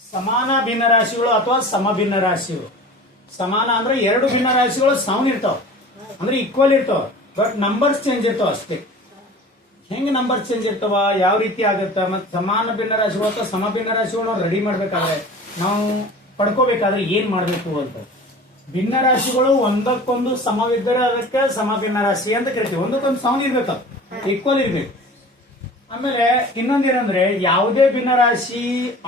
ಸಮಾನ ಭಿನ್ನ ರಾಶಿಗಳು ಅಥವಾ ಸಮಭಿನ್ನ ರಾಶಿಗಳು. ಸಮಾನ ಅಂದ್ರೆ ಎರಡು ಭಿನ್ನ ರಾಶಿಗಳು ಸೌನ್ ಇರ್ತಾವ, ಅಂದ್ರೆ ಈಕ್ವಲ್ ಇರ್ತಾವ, ಬಟ್ ನಂಬರ್ಸ್ ಚೇಂಜ್ ಇರ್ತಾವ ಅಷ್ಟೇ. ಹೆಂಗ್ ನಂಬರ್ ಚೇಂಜ್ ಇರ್ತಾವ, ಯಾವ ರೀತಿ ಆಗುತ್ತ, ಮತ್ತೆ ಸಮಾನ ಭಿನ್ನ ರಾಶಿಗಳು ಅಥವಾ ಸಮಭಿನ್ನ ರಾಶಿಗಳು ನಾವು ರೆಡಿ ಮಾಡ್ಬೇಕಾದ್ರೆ, ನಾವು ಪಡ್ಕೋಬೇಕಾದ್ರೆ ಏನ್ ಮಾಡ್ಬೇಕು ಅಂತ. ಭಿನ್ನ ರಾಶಿಗಳು ಒಂದಕ್ಕೊಂದು ಸಮವಿದ್ದರೆ ಅದಕ್ಕೆ ಸಮಭಿನ್ನ ರಾಶಿ ಅಂತ ಕರಿತೀವಿ. ಒಂದಕ್ಕೊಂದು ಸೌನ್ ಇರ್ಬೇಕು, ಈಕ್ವಲ್ ಇರ್ಬೇಕು. ಆಮೇಲೆ ಇನ್ನೊಂದೇನಂದ್ರೆ, ಯಾವುದೇ ಭಿನ್ನ ರಾಶಿ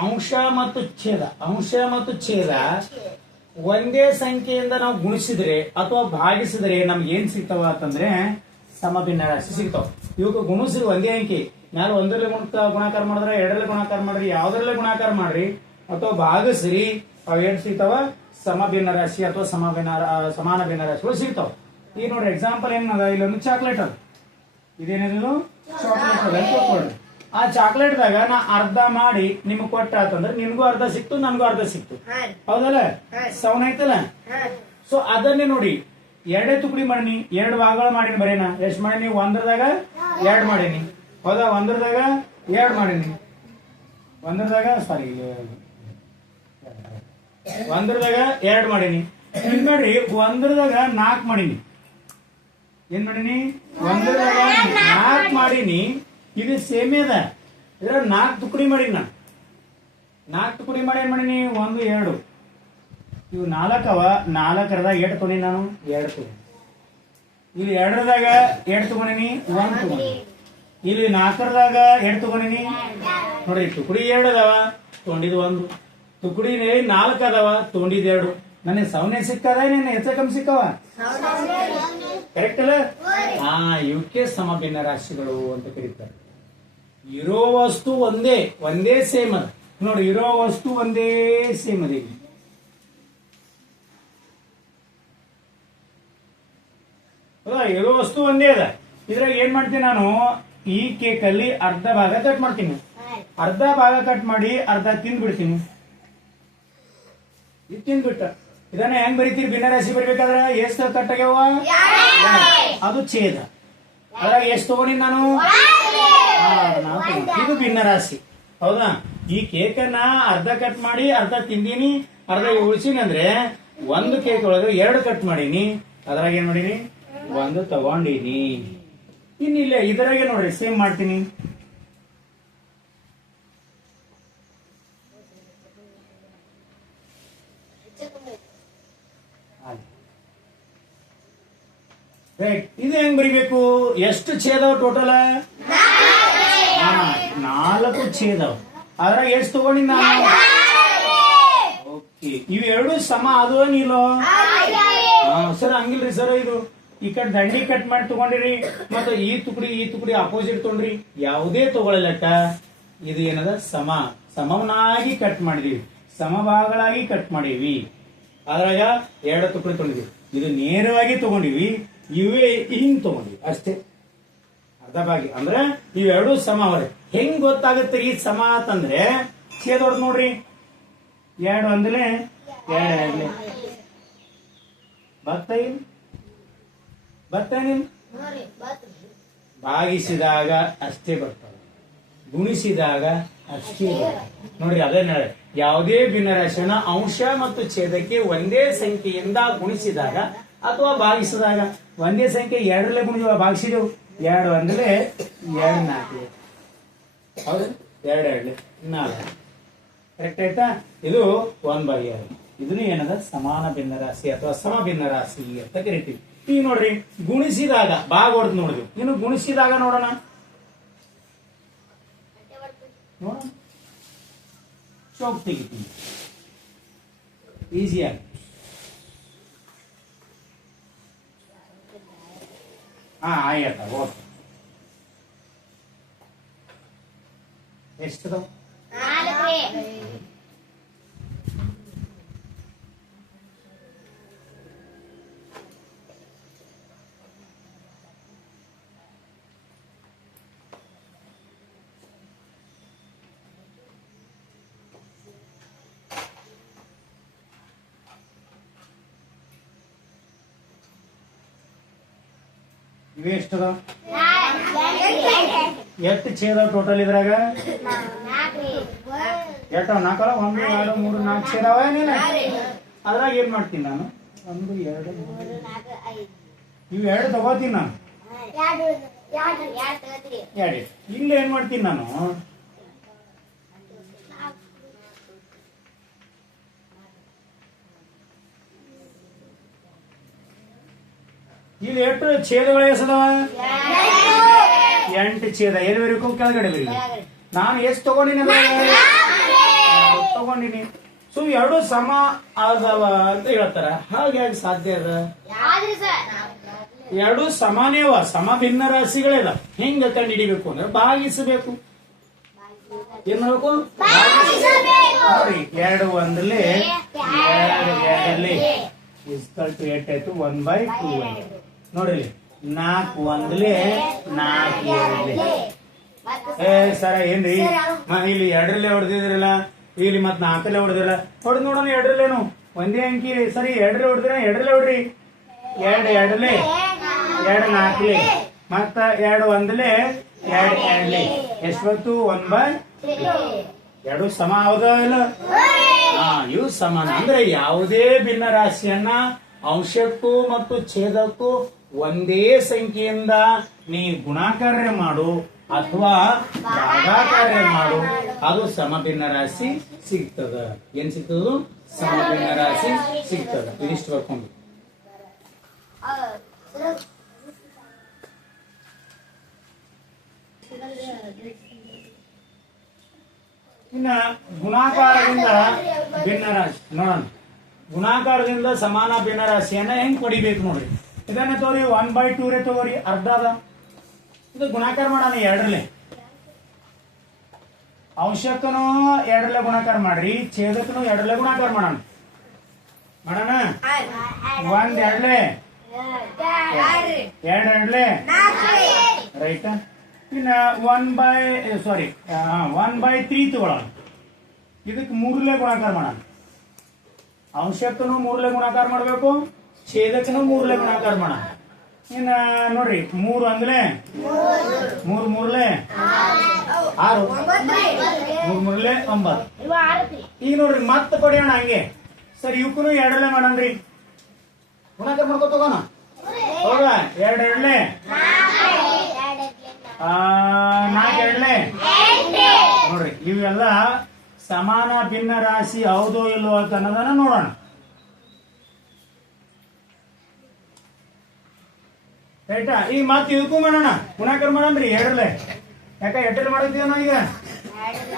ಅಂಶ ಮತ್ತು ಛೇದ ಒಂದೇ ಸಂಖ್ಯೆಯಿಂದ ನಾವು ಗುಣಿಸಿದ್ರೆ ಅಥವಾ ಭಾಗಿಸಿದ್ರೆ ನಮ್ಗೆ ಏನ್ ಸಿಗ್ತಾವ ಅಂತಂದ್ರೆ ಸಮಭಿನ್ನ ರಾಶಿ ಸಿಗ್ತಾವ. ಇವಕ್ಕೆ ಗುಣಿಸಿದ್ರೆ ಒಂದೇ ಅಂಕಿ ಮ್ಯಾಲ ಒಂದರಲ್ಲಿ ಗುಣಾಕಾರ ಮಾಡಿದ್ರೆ, ಎರಡರಲ್ಲಿ ಗುಣಾಕಾರ ಮಾಡ್ರಿ, ಯಾವ್ದ್ರಲ್ಲೇ ಗುಣಾಕಾರ ಮಾಡ್ರಿ ಅಥವಾ ಭಾಗಿಸ್ರಿ, ಅವ್ ಏನ್ ಸಿಗ್ತಾವ ಸಮಭಿನ್ನ ರಾಶಿ ಅಥವಾ ಸಮಾನ ಭಿನ್ನ ರಾಶಿಗಳು ಸಿಗ್ತಾವ. ಈಗ ನೋಡ್ರಿ ಎಕ್ಸಾಂಪಲ್ ಏನದ, ಇಲ್ಲೊಂದು ಚಾಕ್ಲೇಟ್ ಅದ, ಇದೇನಿದು ಚಾಕ್ಲೇಟ್ ಅದ ಅಂತ ಕೊಡ್ರಿ. ಆ ಚಾಕ್ಲೇಟ್ ದಾಗ ನಾ ಅರ್ಧ ಮಾಡಿ ನಿಮ್ಗೆ ಕೊಟ್ಟ ಅಂತಂದ್ರೆ ನಿನ್ಗೂ ಅರ್ಧ ಸಿಕ್ತು, ನನ್ಗೂ ಅರ್ಧ ಸಿಕ್ತು, ಹೌದಲ್ಲ? ಸೌನ್ ಐತಲ್ಲ. ಸೊ ಅದನ್ನೇ ನೋಡಿ, ಎರಡೇ ತುಕಡಿ ಮಾಡೀನಿ, ಎರಡು ಭಾಗಗಳು ಮಾಡೀನಿ. ಬರೇನ ಎಷ್ಟ್ ಮಾಡೀನಿ? ಒಂದ್ರದಾಗ ಎರಡ್ ಮಾಡೀನಿ, ಹೌದಾ? ಒಂದ್ರದಾಗ ಎರಡ್ ಮಾಡೀನಿ, ಒಂದ್ರದಾಗ ಎರಡ್ ಮಾಡೀನಿ. ಇನ್ ನೋಡ್ರಿ, ಒಂದ್ರದಾಗ 4 ಮಾಡೀನಿ. ಏನ್ ಮಾಡೀನಿ? ಒಂದ್ರದಾಗ 4 ಮಾಡೀನಿ. ಇದು ಸೇಮೇ ಅದ, ಇದ್ರ 4 ತುಕಡಿ ಮಾಡೀನಿ. ನಾನು 4 ತುಕಡಿ ಮಾಡಿ ಏನ್ ಮಾಡೀನಿ? 1 2 ಇವು 4 ಅವ. 4ರದಾಗ 8 ತೊಗೊಂಡಿ ನಾನು, 2 ತೊಗೊಂಡಿ. ಇಲ್ಲಿ 2ರದಾಗ 2 ತಗೊಂಡಿನಿ, 1 ತಗೊಂಡಿ. ಇಲ್ಲಿ 4ರದಾಗ 2 ತಗೊಂಡಿನಿ. ನೋಡ್ರಿ, ತುಕಡಿ 2 ಅದಾವ, ತೊಗೊಂಡಿದ್ 1. ತುಕಡಿ 4 ಅದಾವ, ತೊಗೊಂಡಿದ್ 2. ನನಗೆ ಸೌನೆ ಸಿಕ್ಕದ, ಏನೇನು ಹೆಚ್ಚ ಕಮ್ಮಿ ಸಿಕ್ಕವ? ಕರೆಕ್ಟ್ ಅಲ್ಲ? ಇವಕ್ಕೆ ಸಮಭಿನ್ನ ರಾಶಿಗಳು ಅಂತ ಕರೀತಾರೆ. ಇರೋ ವಸ್ತು ಒಂದೇ ಸೇಮ್ ಅದ ನೋಡಿ, ಇರೋ ವಸ್ತು ಒಂದೇ ಸೇಮ್ ಅದ. ಇರೋ ವಸ್ತು ಒಂದೇ ಅದ. ಇದ್ರಾಗ ಏನ್ ಮಾಡ್ತೀನಿ ನಾನು? ಈ ಕೇಕ್ ಅಲ್ಲಿ ಅರ್ಧ ಭಾಗ ಕಟ್ ಮಾಡ್ತೀನಿ, ಅರ್ಧ ಭಾಗ ಕಟ್ ಮಾಡಿ ಅರ್ಧ ತಿಂದ್ಬಿಡ್ತೀನಿ. ಇದು ತಿಂದ್ಬಿಟ್ಟ. ಇದನ್ನ ಹೆಂಗ್ ಬರೀತೀರಿ? ಭಿನ್ನ ರಾಶಿ ಬರೀಬೇಕಾದ್ರೆ ಎಷ್ಟು ಕಟ್ ಆಗ್ಯಾವ? ಅದು ಛೇದ. ಅದ್ರಾಗ ಎಷ್ಟು ತಗೊಂಡಿನಿ ನಾನು? ಇದು ಭಿನ್ನ ರಾಶಿ, ಹೌದಾ? ಈ ಕೇಕನ್ನ ಅರ್ಧ ಕಟ್ ಮಾಡಿ ಅರ್ಧ ತಿಂದೀನಿ, ಅರ್ಧ ಉಳಿಸಿನಿ ಅಂದ್ರೆ 1 ಕೇಕ್ ಒಳಗೆ 2 ಕಟ್ ಮಾಡೀನಿ, ಅದ್ರಾಗ ಏನ್ ಮಾಡೀನಿ? 1 ತಗೊಂಡೀನಿ. ಇನ್ನಿಲ್ಲ ಇದರಾಗೆ ನೋಡ್ರಿ ಸೇಮ್ ಮಾಡ್ತೀನಿ. ಇದು ಹೆಂಗ್ ಬರಿಬೇಕು? ಎಷ್ಟು ಛೇದವ ಟೋಟಲ್? 4 ಛೇದವ. ಅದ್ರಾಗ ಎಷ್ಟು ತಗೊಂಡಿ ನಾನು? ಓಕೆ, ಇವೆರಡು ಸಮ ಅದು ನೀಲೋ? ಸರ್ ಹಂಗಿಲ್ರಿ ಸರ್, ಇದು ಈ ಕಡೆ ದಂಡಿ ಕಟ್ ಮಾಡಿ ತಗೊಂಡಿರಿ, ಮತ್ತೆ ಈ ತುಕಡಿ ಅಪೋಸಿಟ್ ತಗೊಂಡ್ರಿ, ಯಾವುದೇ ತಗೊಳ್ಳಲಕ್ಕ. ಇದು ಏನದ? ಸಮವನಾಗಿ ಕಟ್ ಮಾಡಿದೀವಿ, ಸಮಭಾಗಗಳಾಗಿ ಕಟ್ ಮಾಡೀವಿ. ಅದ್ರಾಗ 2 ತುಕಡಿ ತಗೊಂಡಿವಿ. ಇದು ನೇರವಾಗಿ ತಗೊಂಡಿವಿ, ಇವೇ ಹಿಂಗ್ ತಗೊಂಡಿವಿ ಅಷ್ಟೇ, ಅರ್ಧ ಭಾಗಿ. ಅಂದ್ರೆ ಇವೆರಡು ಸಮ ಅವರೇ. ಹೆಂಗ್ ಗೊತ್ತಾಗುತ್ತೆ ಈ ಸಮ ಅಂತಂದ್ರೆ ಛೇದ ಹೊಡೆದ್ ನೋಡ್ರಿ. 2 ಅಂದ್ಲೆ 2 ಬರ್ತಾಯಿಲ್ಲ, ಭಾಗಿಸಿದಾಗ ಅಷ್ಟೇ ಬರ್ತವೆ, ಗುಣಿಸಿದಾಗ ಅಷ್ಟೇ ನೋಡ್ರಿ. ಅದೇ ಯಾವುದೇ ಭಿನ್ನ ರಾಶಿಯನ್ನ ಅಂಶ ಮತ್ತು ಛೇದಕ್ಕೆ ಒಂದೇ ಸಂಖ್ಯೆಯಿಂದ ಗುಣಿಸಿದಾಗ ಅಥವಾ ಭಾಗಿಸಿದಾಗ, ಒಂದೇ ಸಂಖ್ಯೆ 2ರಲ್ಲೇ ಗುಣಿಸುವ ಭಾಗಿಸಿದೆವು. 2 ಅಂದ್ರೆ 2 4, ಹೌದು? 2 4 ಕರೆಕ್ಟ್ ಆಯ್ತಾ? ಇದು 1/2. ಇದನ್ನು ಏನದ? ಸಮಾನ ಭಿನ್ನ ರಾಶಿ ಅಥವಾ ಸಮಭಿನ್ನ ರಾಶಿ ಅಂತ ಕರಿತೀವಿ. ಈಗ ನೋಡ್ರಿ, ಗುಣಿಸಿದಾಗ ಭಾಗ ಹೊಡೆದು ನೋಡಿದ್ವಿ, ಇನ್ನು ಗುಣಿಸಿದಾಗ ನೋಡೋಣ. ಚೌಕ್ ತೆಗಿತೀನಿ ಈಸಿಯಾಗಿ. ಆಯ್ತ, ಓಕೆ. ಎಷ್ಟು? ಇವೆ ಎಷ್ಟದ? ಎಷ್ಟು ಛೇದ ಟೋಟಲ್ ಇದ್ರಾಗ ಎಷ್ಟು ನಾಲ್ಕಲ್ಲ 1 2 3 4 ಛೇದ ಅವ ಏನಿಲ್ಲ ಅದ್ರಾಗ ಏನ್ ಮಾಡ್ತೀನಿ ನಾನು 1 2 3 ಇವು ಎರಡು ತಗೋತೀನಿ ನಾನು ಎರಡು ಇಲ್ಲಿ ಏನ್ ಮಾಡ್ತೀನಿ ನಾನು ಇಲ್ಲಿ ಎಷ್ಟು ಛೇದಗಳು ಎಸದವ 8 ಛೇದ ಎಲ್ಲಿ ಬರೀಬೇಕು ಕೆಳಗಡೆ ಬರೀ ನಾನು ಎಷ್ಟು ತಗೊಂಡಿನಿ ತಗೊಂಡಿನಿ ಸೊ ಎರಡು ಸಮ ಆದವ ಅಂತ ಹೇಳ್ತಾರ ಹಾಗಾಗಿ ಸಾಧ್ಯ ಅದ ಎರಡು ಸಮಾನೇವ ಸಮ ಭಿನ್ನ ರಾಶಿಗಳಿಲ್ಲ ಹೆಂಗ ಕಂಡು ಹಿಡಿಬೇಕು ಅಂದ್ರೆ ಭಾಗಿಸಬೇಕು ಏನ್ ಮಾಡ್ಬೇಕು ನೋಡಿ 2 ಒಂದಲೇ 2 8 ಆಯ್ತು 1/2 ನೋಡ್ರಿ 4 ಒಂದಲೇ 4 ಎರಡಲೇ ಸರ ಏನ್ರಿ ಇಲ್ಲಿ 2ರಲ್ಲೇ ಹೊಡೆದಿದ್ರಲ್ಲ ಇಲ್ಲಿ ಮತ್ 4ರಲ್ಲೇ ಹೊಡೆದಿರಲ್ಲ ಹೊಡೆದ್ ನೋಡೋಣ 2ರಲ್ಲೇನು ಒಂದೇ ಅಂಕಿ ಸರಿ 2ರಲ್ಲೇ ಹೊಡೆದ್ರ 2ರಲ್ಲೇ ಹೊಡ್ರಿ 2 2ಲೇ 2 4ಲೇ ಮತ್ತ 2 ಒಂದಲೇ 2 2ಲೇ ಎಷ್ಟೊತ್ತು 1/2 ಸಮ ಹೌದ ಇಲ್ಲ ಇವು ಸಮಾನ ಅಂದ್ರೆ ಯಾವುದೇ ಭಿನ್ನ ರಾಶಿಯನ್ನ ಅಂಶಕ್ಕೂ ಮತ್ತು ಛೇದಕ್ಕೂ ಒಂದೇ ಸಂಖ್ಯೆಯಿಂದ ನೀ ಗುಣಾಕಾರ ಮಾಡು ಅಥವಾ ಭಾಗಾಕಾರ ಮಾಡು ಅದು ಸಮಭಿನ್ನ ರಾಶಿ ಸಿಗ್ತದ ಏನ್ ಸಿಗ್ತದ ಸಮಭಿನ್ನ ರಾಶಿ ಸಿಗ್ತದ ಇದಿಷ್ಟು ಬರ್ಕೊಂಡು ಇನ್ನ ಗುಣಾಕಾರದಿಂದ ಭಿನ್ನ ರಾಶಿ ನೋಡೋಣ ಗುಣಾಕಾರದಿಂದ ಸಮಾನ ಭಿನ್ನ ರಾಶಿಯನ್ನ ಹೆಂಗ್ ಪಡಿಬೇಕು ನೋಡ್ರಿ ಇದನ್ನ ತಗೋರಿ 1/2 ರೇ ತಗೋರಿ ಅರ್ಧ ಅದ ಇದು ಗುಣಾಕಾರ ಮಾಡೋಣ 2ರಲ್ಲೇ ಅಂಶಕ್ಕನು 2ರಲ್ಲೇ ಗುಣಾಕಾರ ಮಾಡ್ರಿ ಛೇದಕ್ಕನು 2ರಲ್ಲೇ ಗುಣಾಕಾರ ಮಾಡೋಣ 1 2ಲೇ 2 2ಲೇ ರೈಟ್ ಇನ್ನ 1/3 ತಗೊಳ್ಳೋಣ ಇದಕ್ಕೆ 3ರಲ್ಲೇ ಗುಣಾಕಾರ ಮಾಡೋಣ ಅಂಶಕ್ಕನು 3ರಲ್ಲೇ ಗುಣಾಕಾರ ಮಾಡ್ಬೇಕು ಛೇದಕ್ಕನು 3ರಲ್ಲೇ ಗುಣಾಕಾರ ಮಾಡೋಣ ಇನ್ನ ನೋಡ್ರಿ 3 ಅಂದ್ಲೆ 3 3ಲೇ 6 3 3ಲೇ 9 ಈಗ ನೋಡ್ರಿ ಮತ್ತೆ ಪಡೆಯೋಣ ಹಂಗೆ ಸರಿ ಇವಕ್ಕೂ 2ರಲ್ಲೇ ಮಾಡೋಣ್ರಿ ಗುಣಾಕಾರ ಮಾಡ್ಕೊ ತಗೋಣ ಹೌದಾ 2 2ಲೇ 4 2ಲೇ ನೋಡ್ರಿ ಇವೆಲ್ಲ ಸಮಾನ ಭಿನ್ನ ರಾಶಿ ಹೌದೋ ಇಲ್ಲೋ ಅಂತ ಅನ್ನೋದನ್ನ ನೋಡೋಣ ರೈಟಾ ಈಗ ಮತ್ತೆ ಇದಕ್ಕೂ ಮಾಡೋಣ ಗುಣಾಕಾರ ಮಾಡೋಣ್ರಿ 2ರಲ್ಲೇ ಯಾಕ 8ರಲ್ಲೇ ಮಾಡತ್ತೀವ ನಾ ಈಗ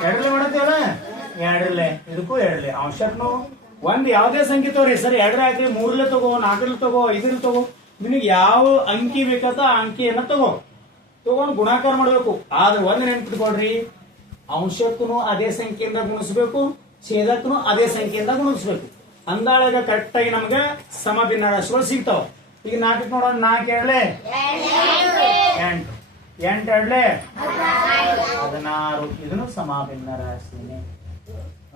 2ರಲ್ಲೇ ಮಾಡತ್ತೀವಲ್ಲ 2ರಲ್ಲೇ ಇದಕ್ಕೂ 2ರಲ್ಲೇ ಅಂಶಕ್ಕೂ ಒಂದ್ ಯಾವ್ದೇ ಸಂಖ್ಯೆ ತಗೋರಿ ಸರಿ 2 ಹಾಕ್ರಿ 3ರಲ್ಲೇ ತಗೋ 4ರಲ್ಲೇ ತಗೋ 5ರಲ್ಲೇ ತಗೋ ನಿನಗೆ ಯಾವ ಅಂಕಿ ಬೇಕತ್ತ ಆ ಅಂಕಿಯನ್ನ ತಗೊಂಡು ಗುಣಾಕಾರ ಮಾಡ್ಬೇಕು ಆದ್ರೆ ಒಂದ್ ನೆನ್ಪಿಟ್ಕೊಳ್ರಿ ಅಂಶಕ್ಕೂ ಅದೇ ಸಂಖ್ಯೆಯಿಂದ ಗುಣಿಸ್ಬೇಕು ಛೇದಕ್ಕೂ ಅದೇ ಸಂಖ್ಯೆಯಿಂದ ಗುಣಿಸ್ಬೇಕು ಅಂದಾಳಗ ಕರೆಕ್ಟ್ ಆಗಿ ನಮ್ಗೆ ಸಮಭಿನ್ನ ರಾಶಿಗಳು ಸಿಗ್ತಾವ ಈಗ 4 ನೋಡೋಣ 4 2ಲೇ 8 8 2ಲೇ 16 ಇದನ್ನು ಸಮಭಿನ್ನ ರಾಶಿನೇ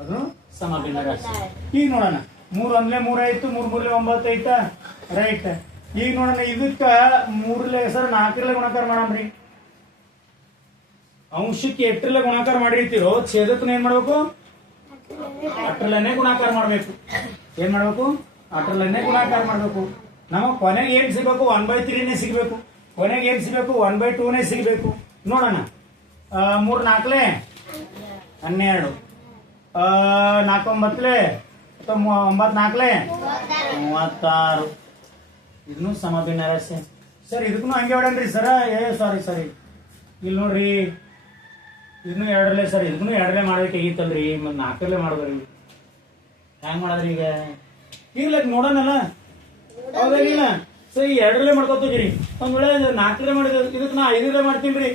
ಅದು ಸಮಭಿನ್ನ ರಾಶಿ ಈಗ ನೋಡೋಣ 3 ಒಂದ್ಲೇ 3 ಆಯ್ತು 3 3ಲೇ 9 ಆಯ್ತಾ ರೈಟ್ ಈಗ ನೋಡೋಣ ಇದಕ್ಕ 3ರಲ್ಲೇ ಸರ್ 4ರಲ್ಲೇ ಗುಣಾಕಾರ ಮಾಡಮ್ರಿ ಅಂಶಕ್ಕೆ 8ರಲ್ಲೇ ಗುಣಾಕಾರ ಮಾಡಿರ್ತೀರೋ ಛೇದಕ್ಕೂ ಏನ್ ಮಾಡ್ಬೇಕು 8ರಲ್ಲೇನೆ ಗುಣಾಕಾರ ಮಾಡ್ಬೇಕು ಏನ್ ಮಾಡ್ಬೇಕು 8ರಲ್ಲೇನೆ ಗುಣಾಕಾರ ಮಾಡ್ಬೇಕು ನಮಗ್ ಕೊನೆಗೆ ಏನ್ ಸಿಗ್ಬೇಕು 1/3ನೇ ಸಿಗ್ಬೇಕು ಕೊನೆಗೆ ಏನ್ ಸಿಗ್ಬೇಕು 1/2ನೇ ಸಿಗ್ಬೇಕು ನೋಡೋಣ 3 4ಲೇ 12 4 9ಲೇ 9 4ಲೇ 36 ಇದನ್ನು ಸಮಭಿನ್ನ ರಾಶಿ ಸರ್ ಇದಕ್ಕೂ ಹಂಗೆ ಹೊಡನ್ರಿ ಸರ ಸಾರಿ ಇಲ್ಲಿ ನೋಡ್ರಿ ಇದನ್ನು 2ರಲ್ಲೇ ಸರ್ ಇದಕ್ಕೂ 2ರಲ್ಲೇ ಮಾಡ್ಬೇಕಾಗಿತ್ತಲ್ರಿ ಮತ್ 4ರಲ್ಲೇ ಮಾಡಿದ್ರಿ ಹೆಂಗ್ ಮಾಡದ್ರಿ ಈಗ ಇರ್ಲಕ್ ನೋಡೋಣಲ್ಲ ಹೌದಾಗಿಲ್ಲ ಸರಿ 2ರಲ್ಲೇ ಮಾಡ್ಕೊತೀರಿ ಒಂದ್ ವೇಳೆ 4ರಲ್ಲೇ ಮಾಡಿದ ಇದಕ್ ನಾ 5ರಲ್ಲೇ ಮಾಡ್ತೀನ್ರಿ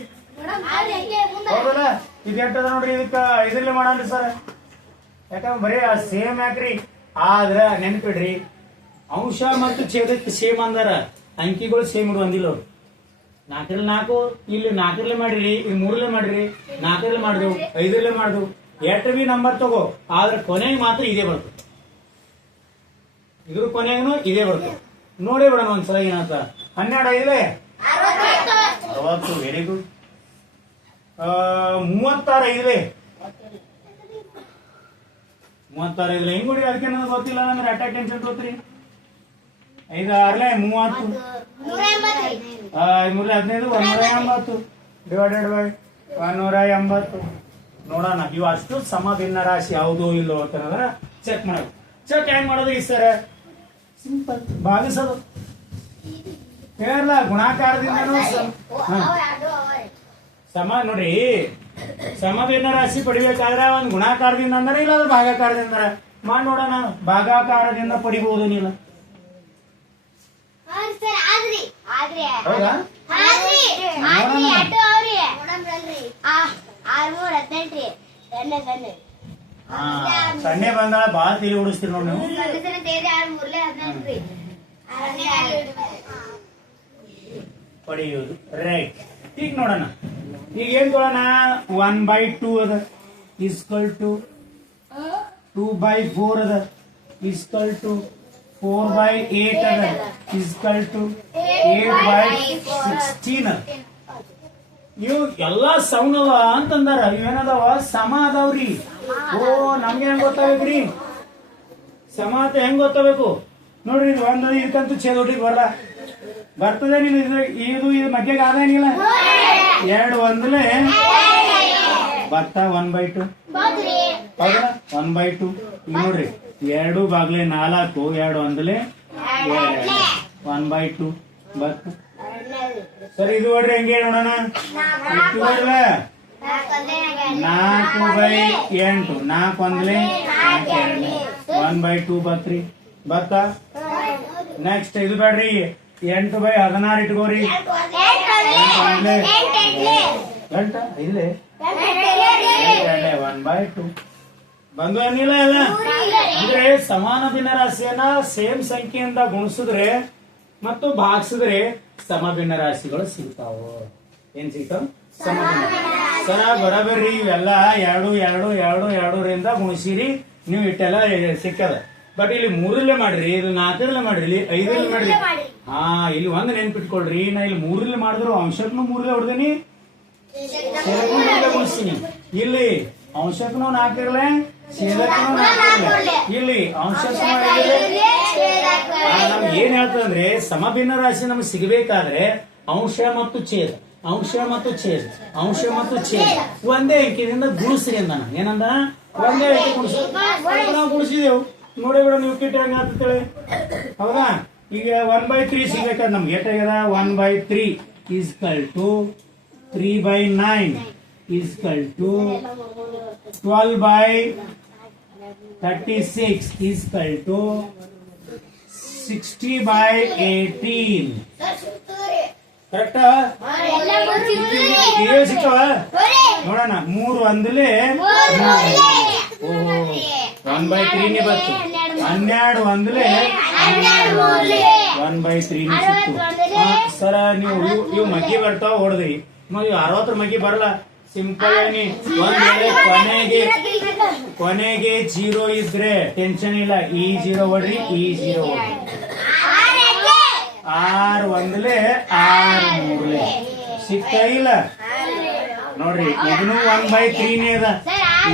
ಹೌದಲ್ಲ ಇದು ಎಟ್ಟದ ನೋಡ್ರಿ ಇದಕ್ಕ 5ರಲ್ಲೇ ಮಾಡನ್ರಿ ಸರ್ ಯಾಕಂದ್ರೆ ಬರೀ ಸೇಮ್ ಯಾಕ್ರಿ ಆದ್ರ ನೆನ್ಪಿಡ್ರಿ ಅಂಶ ಮತ್ತು ಛೇದಕ್ಕೆ ಸೇಮ್ ಅಂದಾರ ಅಂಕಿಗಳು ಸೇಮ್ ಇಡುವಂದಿಲ್ಲ ಅವ್ರು 4ರಲ್ಲಿ 4 ಇಲ್ಲಿ 4ರಲ್ಲೇ ಮಾಡಿರಿ ಇಲ್ಲಿ 3ರಲ್ಲೇ ಮಾಡಿರಿ 4ರಲ್ಲೇ ಮಾಡಿದೆವು 5ರಲ್ಲೇ ಮಾಡಿದೆವು ಎಷ್ಟು ಬಿ ನಂಬರ್ ತಗೋ ಆದ್ರೆ ಕೊನೆಗೆ ಮಾತ್ರ ಇದೇ ಬರ್ತದೆ ಇದ್ರ ಕೊನೆಗೂ ಇದೇ ಬರ್ತದೆ ನೋಡಿ ಬಿಡೋಣ ಒಂದ್ಸಲ ಏನಂತ 12 5ಲೇ 60 ವೆರಿ ಗುಡ್ 36 36 ಹೆಂಗ್ ಹೊಡಿ ಅದಕ್ಕೆ ನನಗೆ ಗೊತ್ತಿಲ್ಲ ಅಂದ್ರೆ ಅಟ್ಯಾಕ್ ಟೆನ್ಷನ್ ತೋತ್ರಿ 5 6 30 3 15 ಡಿವೈಡೆಡ್ ಬೈ 180 ನೋಡೋಣ ಇವು ಅಷ್ಟು ಸಮಭಿನ್ನ ರಾಶಿ ಯಾವುದು ಇಲ್ಲೋ ಅಂತಂದ್ರೆ ಚೆಕ್ ಮಾಡೋದು. ಚೆಕ್ ಹೆಂಗ್ ಮಾಡೋದು ಈ ಸರ್ ಸಿಂಪಲ್ ಭಾಗಿಸೋದು ಹೇಳಲ್ಲ ಗುಣಾಕಾರದಿಂದ ಸಮ ನೋಡ್ರಿ ಸಮಭಿನ್ನ ರಾಶಿ ಪಡಿಬೇಕಾದ್ರೆ ಒಂದ್ ಗುಣಾಕಾರದಿಂದ ಅಂದ್ರೆ ಇಲ್ಲ ಅದು ಭಾಗಾಕಾರದಿಂದ ಮಾಡಿ ನೋಡೋಣ. ಭಾಗಾಕಾರದಿಂದ ಪಡಿಬಹುದು ನೀನು ಹೌದಾ ಸನ್ನೆ ಬಂದಾಳ ಬಾಳ ತಿಳಿ ಉಡಿಸ್ತೀರಿ ನೋಡಿ ನೀವು. ಪಡೆಯುವುದು ರೈಟ್. ಈಗ ನೋಡೋಣ ಈಗ ಏನ್ ಕೊಡೋಣ 1/2 ಅದ ಈಸ್ಕಲ್ ಟು 2/4 ಅದ ಈಸ್ಕಲ್ ಟು 4/8 ಅದ ಈಸ್ಕಲ್ ಟು 8/16 ಅದ. ಇವು ಎಲ್ಲಾ ಸೌಂಡ್ ಅವ ಅಂತಂದಾರ. ಇವೇನದಾವ ಸಮ ಅದಾವ್ರಿ. ಓ ನಮ್ಗೆ ಹೆಂಗ್ ಗೊತ್ತಾಗಬೇಕ್ರಿ ಸಮ ಅಂತ ಹೆಂಗ್ ಗೊತ್ತಾಗಬೇಕು ನೋಡ್ರಿ. ಇದು ಒಂದು ಇದಕ್ಕಂತೂ ಛೇದ್ ಹೊಡಿಕ್ ಬರಲ್ಲ ಬರ್ತದೇನಿಲ್ಲ. ಇದು ಮಗ್ಗೆಗೆ ಆದೇನಿಲ್ಲ. 2 ಒಂದಲೇ ಭತ್ತ 1/2 ಹೌದಾ 1/2. ಈಗ ನೋಡ್ರಿ 2 ಬಾಗ್ಲೆ 4 2 ಒಂದಲೇ 1/2 ಭತ್ತ. ಸರಿ ಇದು ನೋಡ್ರಿ ಹೆಂಗೆ ನೋಡೋಣ. 4/8 4 ಒಂದಲೇ 1/2 ಬತ್ರಿ ಭತ್ತ. ನೆಕ್ಸ್ಟ್ ಇದು ಬೇಡ್ರಿ 8/16 ಇಟ್ಕೋರಿ. ಇಲ್ಲೇ 1/2 ಬಂದು ಏನಿಲ್ಲ ಎಲ್ಲ. ಅಂದ್ರೆ ಸಮಾನ ಭಿನ್ನ ರಾಶಿಯನ್ನ ಸೇಮ್ ಸಂಖ್ಯೆಯಿಂದ ಗುಣಿಸಿದ್ರೆ ಮತ್ತು ಭಾಗಿಸಿದ್ರೆ ಸಮಭಿನ್ನ ರಾಶಿಗಳು ಸಿಗ್ತಾವ. ಏನ್ ಸಿಗ್ತಾವ ಸಮಭಿನ್ನ. ಸರ ಬರಬರ್ರಿ ಇವೆಲ್ಲ 2 2 2 2ರಿಂದ ಗುಣಿಸಿರಿ ನೀವು ಇಟ್ಟೆಲ್ಲ ಸಿಕ್ಕದ. ಬಟ್ ಇಲ್ಲಿ 3ರಲ್ಲೇ ಮಾಡ್ರಿ, ಇಲ್ಲಿ 4ರಲ್ಲೇ ಮಾಡ್ರಿ, ಇಲ್ಲಿ 5ರಲ್ಲೇ ಮಾಡ್ರಿ. ಹಾ ಇಲ್ಲಿ ಒಂದ್ ನೆನ್ಪಿಟ್ಕೊಳ್ರಿ. ನಾ ಇಲ್ಲಿ 3ರಲ್ಲೇ ಮಾಡಿದ್ರು ಅಂಶಕ್ಕೂ 3ರಲ್ಲೇ ಹೊಡೆದೇನಿ ಗುಣಿಸ್ತೀನಿ. ಇಲ್ಲಿ ಅಂಶಕ್ಕೂ 4ರಲ್ಲೇ ಛೇದಕ್ಕೂ 4ರಲ್ಲೇ. ಇಲ್ಲಿ ಅಂಶಕ್ಕೂ ನಮ್ಗೆ ಏನ್ ಹೇಳ್ತದಂದ್ರೆ ಸಮಭಿನ್ನ ರಾಶಿ ನಮ್ಗೆ ಸಿಗಬೇಕಾದ್ರೆ ಅಂಶ ಮತ್ತು ಛೇದ ಅಂಶ ಮತ್ತು ಛೇದ ಅಂಶ ಮತ್ತು ಛೇದ ಒಂದೇ ಅಂಕಿದಿಂದ ಗುಣಿಸ್ರಿ ಅಂದ. ಏನಂದ ಒಂದೇ ಅಂಕಿ ಗುಣಿಸಿ ನಾವು ಗುಣಿಸಿದೆವು ನೋಡಿ ಬಿಡ ನೀವು ಕಿಟ್ ಹೆಂಗ ಆಗ್ತೇಳಿ ಹೌದಾ. ಈಗ 1/3 ಸಿಗ್ಬೇಕಾದ್ರೆ ನಮ್ಗೆ ಎಷ್ಟಾಗ್ಯದ 1/3 ಈಸ್ಕಲ್ ಟು 3/9 ಈಸ್ಕಲ್ ಟು 12/36 ಈಸ್ಕಲ್ ಟು 60/18. ಕರೆಕ್ಟಾ ಸಿಕ್ಕವ ನೋಡೋಣ. 3 ಒಂದಲೇ 1/3 ಬಂತು. 12 ಒಂದಲೇ 1/3 ಸಿಕ್ತು. ಸರ ನೀವು ಇವು ಮಗ್ಗಿ ಬರ್ತಾವ ಹೊಡೆದ್ರಿ. 60 ಮಗ್ಗಿ ಬರಲ್ಲ. ಸಿಂಪಲ್ ಆಗಿ ಒಂದ್ ವೇಳೆ ಕೊನೆಗೆ 0 ಇದ್ರೆ ಟೆನ್ಷನ್ ಇಲ್ಲ. ಈ 0 ಹೊಡ್ರಿ ಈ 0 ಹೊಡ್ರಿ. 6 ಒಂದಲೇ 6 3 ಸಿಗ್ತಾ ಇಲ್ಲ ನೋಡ್ರಿ. ಇದನ್ನು 1/3 ಅದ.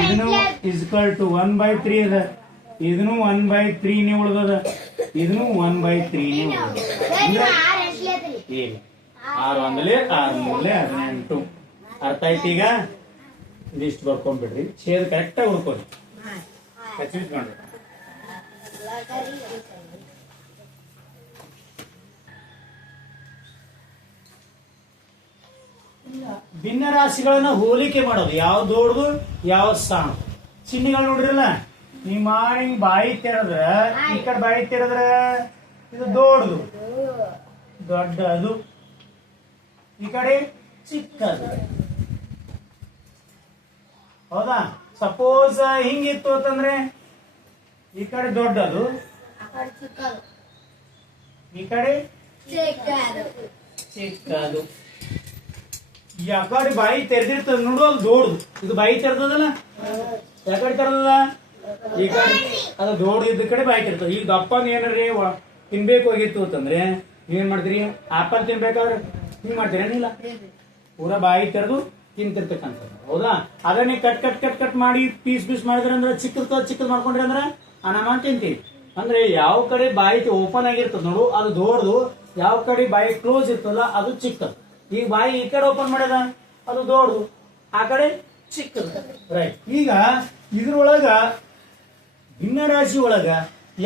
ಇದನ್ನು ಇಸ್ಕಲ್ ಟು 1/3 ಅದ. ಇದನ್ನು 1/3 ಉಳ್ದದ. ಇದನ್ನು 1/3 ಉಳ್ದದ. ಇಲ್ಲ 6 ಒಂದಲೇ 6 3 18. ಅರ್ಥ ಆಯ್ತು. ಈಗ ಇದಿಷ್ಟು ಬರ್ಕೊಂಡ್ಬಿಡ್ರಿ. ಛೇದ ಕರೆಕ್ಟಾಗಿ ಹುಡ್ಕೋರಿ ಹಚ್ಚಿಟ್ಕೊಂಡ್ರಿ. ಭಿನ್ನ ರಾಶಿಗಳನ್ನ ಹೋಲಿಕೆ ಮಾಡೋದು ಯಾವ್ದು ದೊಡ್ಡದು ಯಾವ್ದು ಸಣ್ಣ. ಚಿಹ್ನೆಗಳು ನೋಡ್ರಿಲ್ಲ ನೀ ಮಾಡಿ ಬಾಯಿ ತೆರೆದ್ರ ಈ ಕಡೆ ಬಾಯಿ ತೆರೆದ್ರ ಇದು ದೊಡ್ಡದು ದೊಡ್ಡದು, ಈ ಕಡೆ ಚಿಕ್ಕದು. ಹೌದಾ. ಸಪೋಸ್ ಹಿಂಗಿತ್ತು ಅಂತಂದ್ರೆ ಈ ಕಡೆ ದೊಡ್ಡದು ಈ ಕಡೆ ಚಿಕ್ಕದು. ಯಾಕಡೆ ಬಾಯಿ ತೆರೆದಿರ್ತದ ನೋಡು ಅದು ದೊಡ್ಡದು. ಇದು ಬಾಯಿ ತೆರೆದಲ್ಲ ಯಾಕಡೆ ತೆರೆದ ಈ ಕಡೆ ಅದು ದೊಡ್ಡ ಇದ್ದ ಕಡೆ ಬಾಯಿ ತೆರ್ತದ. ಈಗ ದಪ್ಪ ಏನ್ರಿ ತಿನ್ಬೇಕು ಹೋಗಿತ್ತು ಅಂತಂದ್ರೆ ನೀವೇನ್ ಮಾಡ್ತೀರಿ? ಆಪಲ್ ತಿನ್ಬೇಕಾದ್ರೆ ಹಿಂಗ್ ಮಾಡ್ತೀರಿ ಏನಿಲ್ಲ, ಪೂರಾ ಬಾಯಿ ತೆರೆದು ತಿಂತಿರ್ತಕ್ಕಂಥದ್ದು. ಹೌದಾ? ಅದನ್ನೇ ಕಟ್ ಕಟ್ ಕಟ್ ಕಟ್ ಮಾಡಿ ಪೀಸ್ ಮಾಡಿದ್ರೆ ಅಂದ್ರೆ ಚಿಕ್ಕದ್ ಮಾಡ್ಕೊಂಡ್ರಿ ಅಂದ್ರೆ ಅನ್ನ ತಿಂತೀವಿ. ಅಂದ್ರೆ ಯಾವ ಕಡೆ ಬಾಯಿ ಓಪನ್ ಆಗಿರ್ತದ ನೋಡು ಅದು ದೊಡ್ಡದು, ಯಾವ ಕಡೆ ಬಾಯಿ ಕ್ಲೋಸ್ ಇರ್ತಲ್ಲ ಅದು ಚಿಕ್ಕದು. ಈಗ ಬಾಯಿ ಈ ಕಡೆ ಓಪನ್ ಮಾಡ್ಯದ ಅದು ದೊಡ್ಡದು, ಆ ಕಡೆ ಚಿಕ್ಕದು. ರೈಟ್. ಈಗ ಇದ್ರೊಳಗ ಭಿನ್ನ ರಾಶಿ ಒಳಗ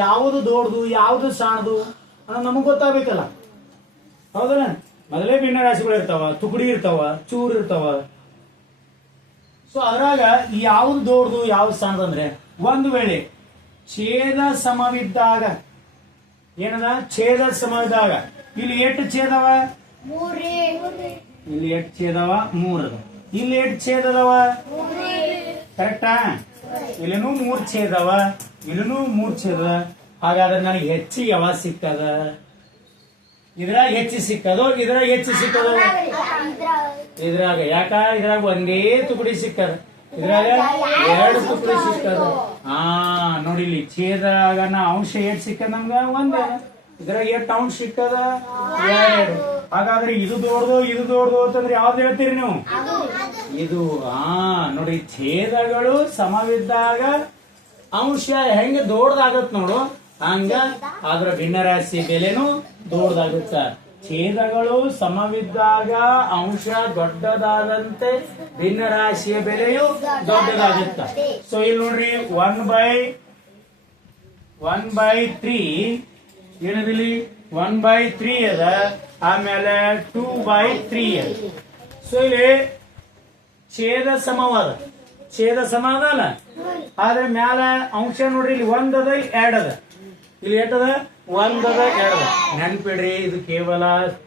ಯಾವುದು ದೊಡ್ಡದು ಯಾವುದು ಸಣ್ಣದು ಅನ್ನೋ ನಮಗ್ ಗೊತ್ತಾಗಬೇಕಲ್ಲ. ಹೌದಲ್ಲ? ಮೊದಲೇ ಭಿನ್ನ ರಾಶಿಗಳು ಇರ್ತಾವ, ತುಕಡಿ ಇರ್ತಾವ, ಚೂರ್ ಇರ್ತಾವ. ಸೊ ಅದ್ರಾಗ ಯಾವ್ದು ದೊಡ್ಡದು ಯಾವ್ದು ಸಣ್ಣದಂದ್ರೆ, ಒಂದು ವೇಳೆ ಛೇದ ಸಮವಿದ್ದಾಗ ಏನದ ಛೇದ ಸಮವಿದ್ದಾಗ ಇಲ್ಲಿ ಎಷ್ಟು ಛೇದವ? ಇಲ್ಲಿ ಎಷ್ಟು ಛೇದವ? 3 ಅದ. ಇಲ್ಲಿ ಎಷ್ಟು ಛೇದ ಅದಾವ? ಕರೆಕ್ಟಾ? ಇಲ್ಲಿನೂ 3 ಛೇದವ, ಇಲ್ಲಿನೂ 3 ಛೇದ. ಹಾಗಾದ್ರೆ ನನಗೆ ಹೆಚ್ಚು ಯಾವಾಗ ಸಿಕ್ಕದ? ಇದ್ರಾಗ ಹೆಚ್ಚು ಸಿಕ್ಕದು, ಇದ್ರಾಗ ಹೆಚ್ಚು ಸಿಕ್ಕದು ಇದ್ರಾಗ. ಯಾಕ? ಇದ್ರಾಗ ಒಂದೇ ತುಕಡಿ ಸಿಕ್ಕದ, ಇದ್ರಾಗ 2 ತುಕಡಿ ಸಿಕ್ಕದ. ನೋಡಿ ಇಲ್ಲಿ ಛೇದಾಗನ ಅಂಶ ಎಷ್ಟು ಸಿಕ್ಕದ ನಮ್ಗ? 1. ಇದ್ರಾಗ ಎಷ್ಟು ಅಂಶ ಸಿಕ್ಕದ? 2. ಹಾಗಾದ್ರೆ ಇದು ದೊಡ್ಡದು ಅಂತಂದ್ರೆ ಯಾವ್ದು ಹೇಳ್ತೀರಿ ನೀವು? ಇದು. ನೋಡಿ ಛೇದಗಳು ಸಮವಿದ್ದಾಗ ಅಂಶ ಹೆಂಗ ದೊಡ್ಡದಾಗತ್ ನೋಡು, ಹಂಗ ಅದ್ರ ಭಿನ್ನರಾಶಿ ಬೆಲೆನೂ ದೊಡ್ಡದಾಗುತ್ತ. ಛೇದಗಳು ಸಮವಿದ್ದಾಗ ಅಂಶ ದೊಡ್ಡದಾದಂತೆ ಭಿನ್ನರಾಶಿಯ ಬೆಲೆಯು ದೊಡ್ಡದಾಗುತ್ತ. ಸೊ ಇಲ್ಲಿ ನೋಡ್ರಿ 1/3 ಏನದಿಲ್ಲಿ 1/3 ಅದ, ಆಮೇಲೆ 2/3 ಅದ. ಸೊ ಇಲ್ಲಿ ಛೇದ ಸಮವಾದ, ಛೇದ ಸಮ ಅದಲ್ಲ, ಆದ್ರೆ ಮ್ಯಾಲ ಅಂಶ ನೋಡ್ರಿ ಇಲ್ಲಿ 1 ಅದ, ಇಲ್ಲಿ 2 ಅದ. ಇಲ್ಲಿ ಎಷ್ಟದ? 1 ಅದ, 2 ಅದ. ನೆನ್ಪಿಡ್ರಿ, ಇದು ಕೇವಲ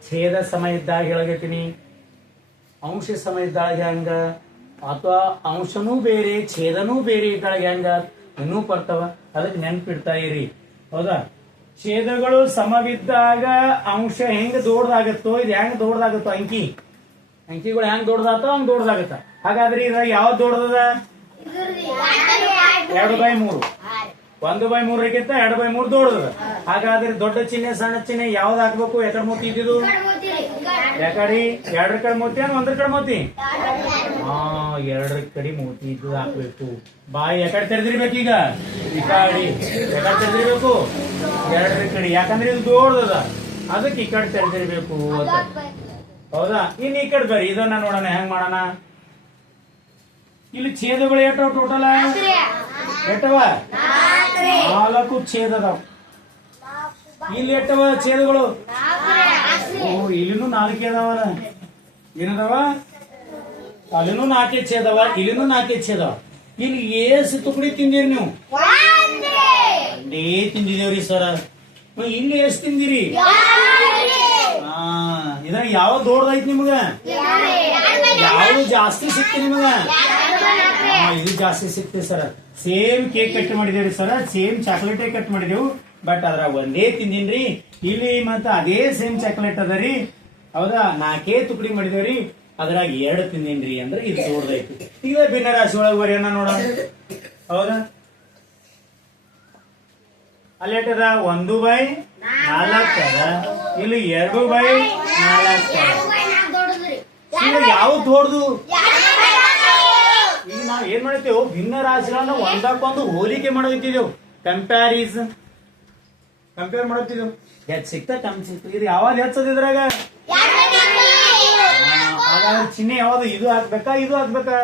ಛೇದ ಸಮ ಇದ್ದಾಗ ಹೇಳಗತ್ತೀನಿ. ಅಂಶ ಸಮ ಇದ್ದಾಗ ಹೆಂಗ, ಅಥವಾ ಅಂಶನೂ ಬೇರೆ ಛೇದನೂ ಬೇರೆ ಇದ್ದಾಗ ಹೆಂಗ ಇನ್ನೂ ಬರ್ತಾವ. ಅದಕ್ಕೆ ನೆನ್ಪಿಡ್ತಾ ಇರಿ. ಹೌದಾ? ಛೇದಗಳು ಸಮವಿದ್ದಾಗ ಅಂಶ ಹೆಂಗ ದೊಡ್ಡದಾಗತ್ತೋ, ಇದು ಹೆಂಗ್ ದೊಡ್ಡದಾಗತ್ತೋ, ಅಂಕಿಗಳು ಹೆಂಗ್ ದೊಡ್ಡದಾಗ್ತೋ ಹಂಗ್ ದೊಡ್ಡದಾಗತ್ತ. ಹಾಗಾದ್ರೆ ಇದ್ರಾಗ ಯಾವ್ದು ದೊಡ್ಡದ? 2/3. 1/3 2/3 ದೊಡ್ಡದ. ಹಾಗಾದ್ರೆ ದೊಡ್ಡ ಚಿಹ್ನೆ ಸಣ್ಣ ಚಿಹ್ನೆ ಯಾವ್ದು ಹಾಕ್ಬೇಕು? ಎಕಡೆ ಮೂತಿ ಇದ್ದಿದ್ದು ಯಾಕಡೆ? 2 ಕಡೆ ಮೂತಿ ಅನ್ 1 ಕಡೆ ಮೂತಿ? 2 ಕಡೆ ಮೂತಿ ಇದ್ದು ಹಾಕ್ಬೇಕು. ಬಾಯಿ ಎಕಡೆ ತೆರೆದಿರ್ಬೇಕು? ಈಗ ಈ ಕಡೆ ಎಕಡೆ ತೆರೆದಿರ್ಬೇಕು? 2 ಕಡೆ. ಯಾಕಂದ್ರೆ ಇದು ದೊಡ್ಡದ, ಅದಕ್ಕೆ ಈ ಕಡೆ ತೆರೆದಿರ್ಬೇಕು ಅಂತ. ಹೌದಾ? ಇನ್ ಈ ಕಡೆ ಬರ್ರಿ, ಇದನ್ನ ನೋಡೋಣ ಹೆಂಗ್ ಮಾಡೋಣ. ಇಲ್ಲಿ ಛೇದಗಳು ಎಷ್ಟವ ಟೋಟಲ್? ಎಷ್ಟವ? 4 ಛೇದ ಅದಾವ. ಇಲ್ಲಿ ಎಷ್ಟವ ಛೇದಗಳು? ಇಲ್ಲಿನೂ 4 ಅದಾವಲ್ಲ. ಏನದಾವ? ಅಲ್ಲಿನೂ 4 ಛೇದವ, ಇಲ್ಲಿನೂ 4 ಛೇದವ. ಇಲ್ಲಿ ಏಸು ತುಕಡಿ ತಿಂದಿರಿ ನೀವು? ಒಂದೇ ತಿಂದಿದೇವ್ರಿ ಸರ್. ಇಲ್ಲಿ ಎಷ್ಟು ತಿಂದಿರಿ? ಇದ್ರಾಗ ಯಾವ ದೊಡ್ಡದೈತಿ ನಿಮಗ? ಯಾವ್ದು ಜಾಸ್ತಿ ಸಿಕ್ತಿ ನಿಮಗ? ಇದು ಜಾಸ್ತಿ ಸಿಕ್ತಿ ಸರ್. ಸೇಮ್ ಕೇಕ್ ಕಟ್ ಮಾಡಿದೇವ್ರಿ ಸರ್, ಸೇಮ್ ಚಾಕ್ಲೇಟ್ ಕಟ್ ಮಾಡಿದೆವು. ಬಟ್ ಅದ್ರಾಗ ಒಂದೇ ತಿಂದಿನ್ರಿ. ಇಲ್ಲಿ ಮತ್ತ ಅದೇ ಸೇಮ್ ಚಾಕ್ಲೇಟ್ ಅದರಿ. ಹೌದಾ? 4 ತುಕಡಿ ಮಾಡಿದೇವ್ರಿ, ಅದ್ರಾಗ 2 ತಿಂದಿನ್ರಿ. ಅಂದ್ರೆ ಇದು ದೊಡ್ಡದೈತಿ. ಈಗ ಭಿನ್ನ ರಾಶಿ ಒಳಗೆ ಬರೆಯೋಣ ನೋಡೋಣ. ಹೌದಾ? ಅಲ್ಲೆಟ್ಟದ? 1/4 ಅದ, ಇಲ್ಲಿ 2/4 ಅದ. ಯಾವ ದೊಡ್ಡದು? ಈಗ ನಾವ್ ಏನ್ ಮಾಡ್ತೇವೆ? ಭಿನ್ನ ರಾಶಿಗಳನ್ನ ಒಂದಕ್ಕೊಂದು ಹೋಲಿಕೆ ಮಾಡೋದಿದ್ದೇವು, ಕಂಪೇರ್ ಮಾಡೋದಿದ್ದೇವು. ಹೆಚ್ಚು ಸಿಕ್ತ ಕಮ್ಮಿ ಸಿಕ್ತ, ಇದು ಯಾವಾಗ ಹೆಚ್ಚದ? ಇದ್ರಾಗ ಹಾಗಾದ್ರೆ ಚಿಹ್ನೆ ಯಾವ್ದು? ಇದು ಹಾಕ್ಬೇಕಾ ಇದು ಹಾಕ್ಬೇಕಾ?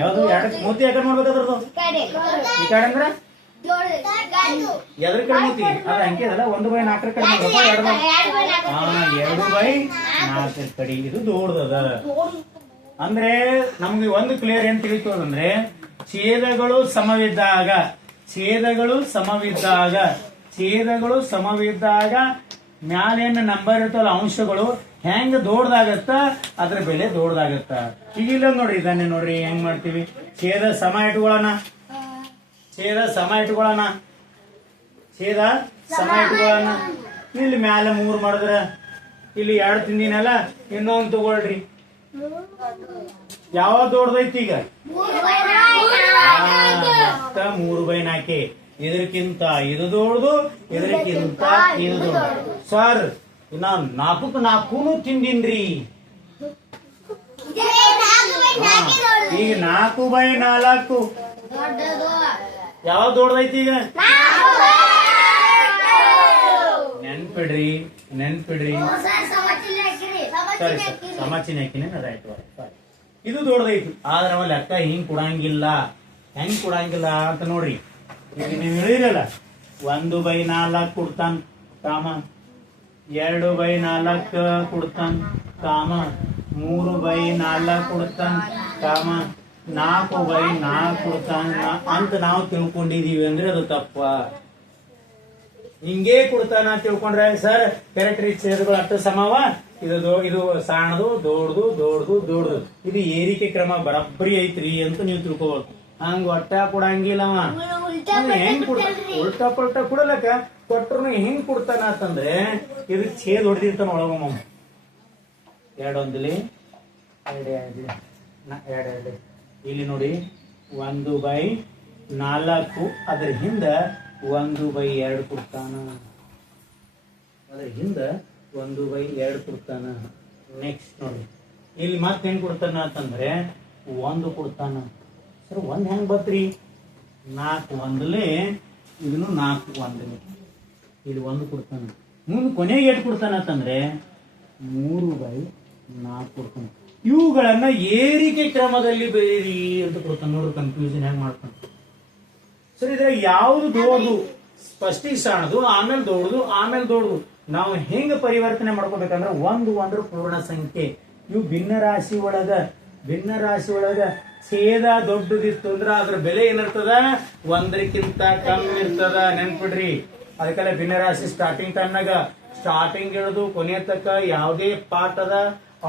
ಯಾವ್ದು? 2 ಮೂತಿ ಯಾಕಡೆ ಮಾಡ್ಬೇಕಾದ್ರದು? ಈ ಕಡೆ ಅಂದ್ರೆ ಎದ್ರ ಕಡೆ ಮೂತಿ? ಅದ ಅಂಕಿ ಅದಲ್ಲ. 1/4 ಕಡೆ ಮಾಡ್ಬೇಕು. 2/4 ಕಡೆ ಇದು ದೊಡ್ಡದ. ಅಂದ್ರೆ ನಮ್ಗೆ ಒಂದು ಕ್ಲಿಯರ್ ಏನ್ ತಿಳಿತೋದಂದ್ರೆ, ಛೇದಗಳು ಸಮವಿದ್ದಾಗ ಮ್ಯಾಲೇನ ನಂಬರ್ ಇರ್ತಲ್ಲ ಅಂಶಗಳು ಹೆಂಗ ದೊಡ್ಡದಾಗತ್ತ ಅದ್ರ ಬೆಲೆ ದೊಡ್ಡದಾಗತ್ತ. ಈಗ ಇಲ್ಲ ನೋಡಿ, ಇದನ್ನೇ ನೋಡ್ರಿ ಹೆಂಗ್ ಮಾಡ್ತೀವಿ. ಛೇದ ಸಮ ಇಟ್ಕೊಳ್ಳೋಣ. ಇಲ್ಲಿ ಮ್ಯಾಲ 3 ಮಾಡಿದ್ರ ಇಲ್ಲಿ 2 ತಿಂದಿನಲ್ಲ, ಇನ್ನೊಂದು ತಗೊಳ್ರಿ. ಯಾವ ದೊಡ್ಡದೈತಿ ಈಗ? 3/4. ಇದಕ್ಕಿಂತ ಇದು ದೊಡ್ಡದು, ಇದಕ್ಕಿಂತ ಇದು ದೊಡ್ಡದು. ಸರ್, ನಾ 4 ತಿಂದಿನ್ರಿ. ಈಗ 4/4 ಯಾವ್ದು ದೊಡ್ಡದೈತಿ ಈಗ? ನೆನ್ಪಿಡ್ರಿ ಸರಿ ಸಮಚಿನ ಹಾಕಿನ ಅದಾಯ್ತು. ಇದು ದೊಡ್ಡದೈತಿ ಆದ್ರೆ ಅವ ಲೆಕ್ಕ ಹಿಂಗ್ ಕೊಡಂಗಿಲ್ಲ. ಹೆಂಗ್ ಕೊಡಂಗಿಲ್ಲ ಅಂತ ನೋಡ್ರಿ. ಈಗ ನೀವು ಹೇಳಿರಲ್ಲ 1/4 ಕೊಡ್ತಾನ ಕಾಮ, 2/4 ಕೊಡ್ತಾನ ಕಾಮ, 3/4 ಕೊಡ್ತಾನ ಕಾಮ, 4/4 ಕೊಡ್ತಾನ ಅಂತ ನಾವು ತಿಳ್ಕೊಂಡಿದೀವಿ ಅಂದ್ರೆ ಅದು ತಪ್ಪ. ಹಿಂಗೇ ಕೊಡ್ತಾನ ತಿಳ್ಕೊಂಡ್ರೆ ಸರ್ ಕರೆಕ್ಟ್ ಛೇದಗಳು ಅಷ್ಟು ಸಮವ, ಇದು ಸಣ್ಣದು ದೊಡ್ಡದು ಇದು ಏರಿಕೆ ಕ್ರಮ ಬರಬ್ಬರಿ ಐತ್ರಿ ಅಂತ ನೀವು ತಿಳ್ಕೋಬೇಕು. ಹಂಗ ಒಟ್ಟ ಕೊಡಂಗಿಲ್ಲವ. ಹೆಂಗ್ ಉಲ್ಟಾ ಪಲ್ಟಾ ಕೊಡಲಕ್ಕ ಕೊಟ್ರು ಹೆಂಗ್ ಕೊಡ್ತಾನ ಅಂತಂದ್ರೆ ಇದು ಛೇದ್ ಹೊಡೆದಿರ್ತಾನ ಒಳಗೊಮ್ಮ. 2 ಇಲ್ಲಿ ನೋಡಿ 1/4 ಅದ್ರ ಹಿಂದ 1/2 ಕೊಡ್ತಾನ, ಅದ್ರ ಹಿಂದ 1/2 ಕೊಡ್ತಾನ. ನೆಕ್ಸ್ಟ್ ನೋಡಿ ಇಲ್ಲಿ ಮತ್ತೆ ಹೆಂಗ್ ಕೊಡ್ತಾನ ಅಂತಂದ್ರೆ 1 ಕೊಡ್ತಾನ. ಸರ್ 1 ಹೆಂಗ್ ಬತ್ರಿ? 4 1ಲೇ ಇದನ್ನು 4 1 ಇಲ್ಲಿ 1 ಕೊಡ್ತಾನ. ಮುಂದೆ ಕೊನೆಗೆ ಎಷ್ಟು ಕೊಡ್ತಾನ ಅಂತಂದ್ರೆ 3/4 ಕೊಡ್ತಾನ. ಇವುಗಳನ್ನ ಏರಿಕೆ ಕ್ರಮದಲ್ಲಿ ಬೇರಿ ಅಂತ ಕೊಡ್ತಾನ. ನೋಡ್ರಿ ಕನ್ಫ್ಯೂಷನ್ ಹೆಂಗ್ ಮಾಡ್ತಾನ. ಸರ್ ಇದ್ರ ಯಾವ್ದು ದೊಡ್ಡದು? ಫಸ್ಟಿಗೆ ಸಣ್ಣದು, ಆಮೇಲೆ ದೊಡ್ಡದು. ನಾವು ಹೆಂಗ ಪರಿವರ್ತನೆ ಮಾಡ್ಕೋಬೇಕಂದ್ರೆ 1 ಪೂರ್ಣ ಸಂಖ್ಯೆ. ಇವು ಭಿನ್ನ ರಾಶಿ ಒಳಗ ಛೇದ ದೊಡ್ಡದಿತ್ತು ಅಂದ್ರೆ ಅದ್ರ ಬೆಲೆ ಏನಿರ್ತದ? 1ಕ್ಕಿಂತ ಕಮ್ಮಿ ಇರ್ತದ. ನೆನ್ಪಿಡ್ರಿ. ಅದಕ್ಕೆಲ್ಲ ಭಿನ್ನ ರಾಶಿ ಸ್ಟಾರ್ಟಿಂಗ್ ಟೈಮ್ನಾಗ ಸ್ಟಾರ್ಟಿಂಗ್ ಇಳಿದು ಕೊನೆಯ ತಕ್ಕ ಯಾವುದೇ ಪಾಠದ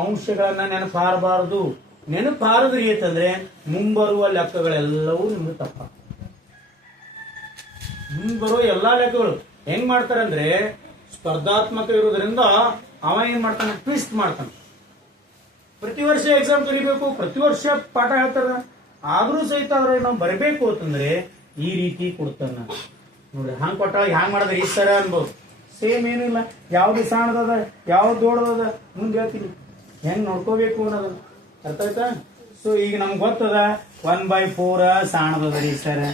ಅಂಶಗಳನ್ನ ನೆನಪಾರದ್ರಿ ಅಂತಂದ್ರೆ ಮುಂಬರುವ ಲೆಕ್ಕಗಳೆಲ್ಲವೂ ನಿಮ್ಗೆ ತಪ್ಪ. ಮುಂಬರುವ ಎಲ್ಲಾ ಲೆಕ್ಕಗಳು ಹೆಂಗ್ ಮಾಡ್ತಾರಂದ್ರೆ ಸ್ಪರ್ಧಾತ್ಮಕ ಇರೋದ್ರಿಂದ ಅವ ಏನ್ ಮಾಡ್ತಾನೆ? ಟ್ವಿಸ್ಟ್ ಮಾಡ್ತಾನೆ. ಪ್ರತಿ ವರ್ಷ ಎಕ್ಸಾಮ್ ಕಲಿಬೇಕು, ಪ್ರತಿ ವರ್ಷ ಪಾಠ ಹೇಳ್ತಾರ, ಆದ್ರೂ ಸಹಿತ ಅವ್ರ ನಾವು ಬರಬೇಕು ಅಂತಂದ್ರೆ ಈ ರೀತಿ ಕೊಡ್ತಾನ. ನೋಡ್ರಿ ಹಂಗ್ ಕೊಟ್ಟಾಗ ಹ್ಯಾಂಗ್ ಮಾಡಿದ್ರೆ ಈ ಸರ ಅನ್ಬೋದು. ಸೇಮ್ ಏನಿಲ್ಲ, ಯಾವ್ದು ಸಣ್ಣದದ ಯಾವ್ದು ದೊಡ್ಡದದ ಮುಂದೆ ಹೇಳ್ತೀನಿ ಹೆಂಗ್ ನೋಡ್ಕೋಬೇಕು ಅನ್ನೋದನ್ನ. ಅರ್ಥ ಆಯ್ತಾ? ಸೊ ಈಗ ನಮ್ಗೆ ಗೊತ್ತದ 1/4 ಸಣ್ಣದರಿ ಸರ್.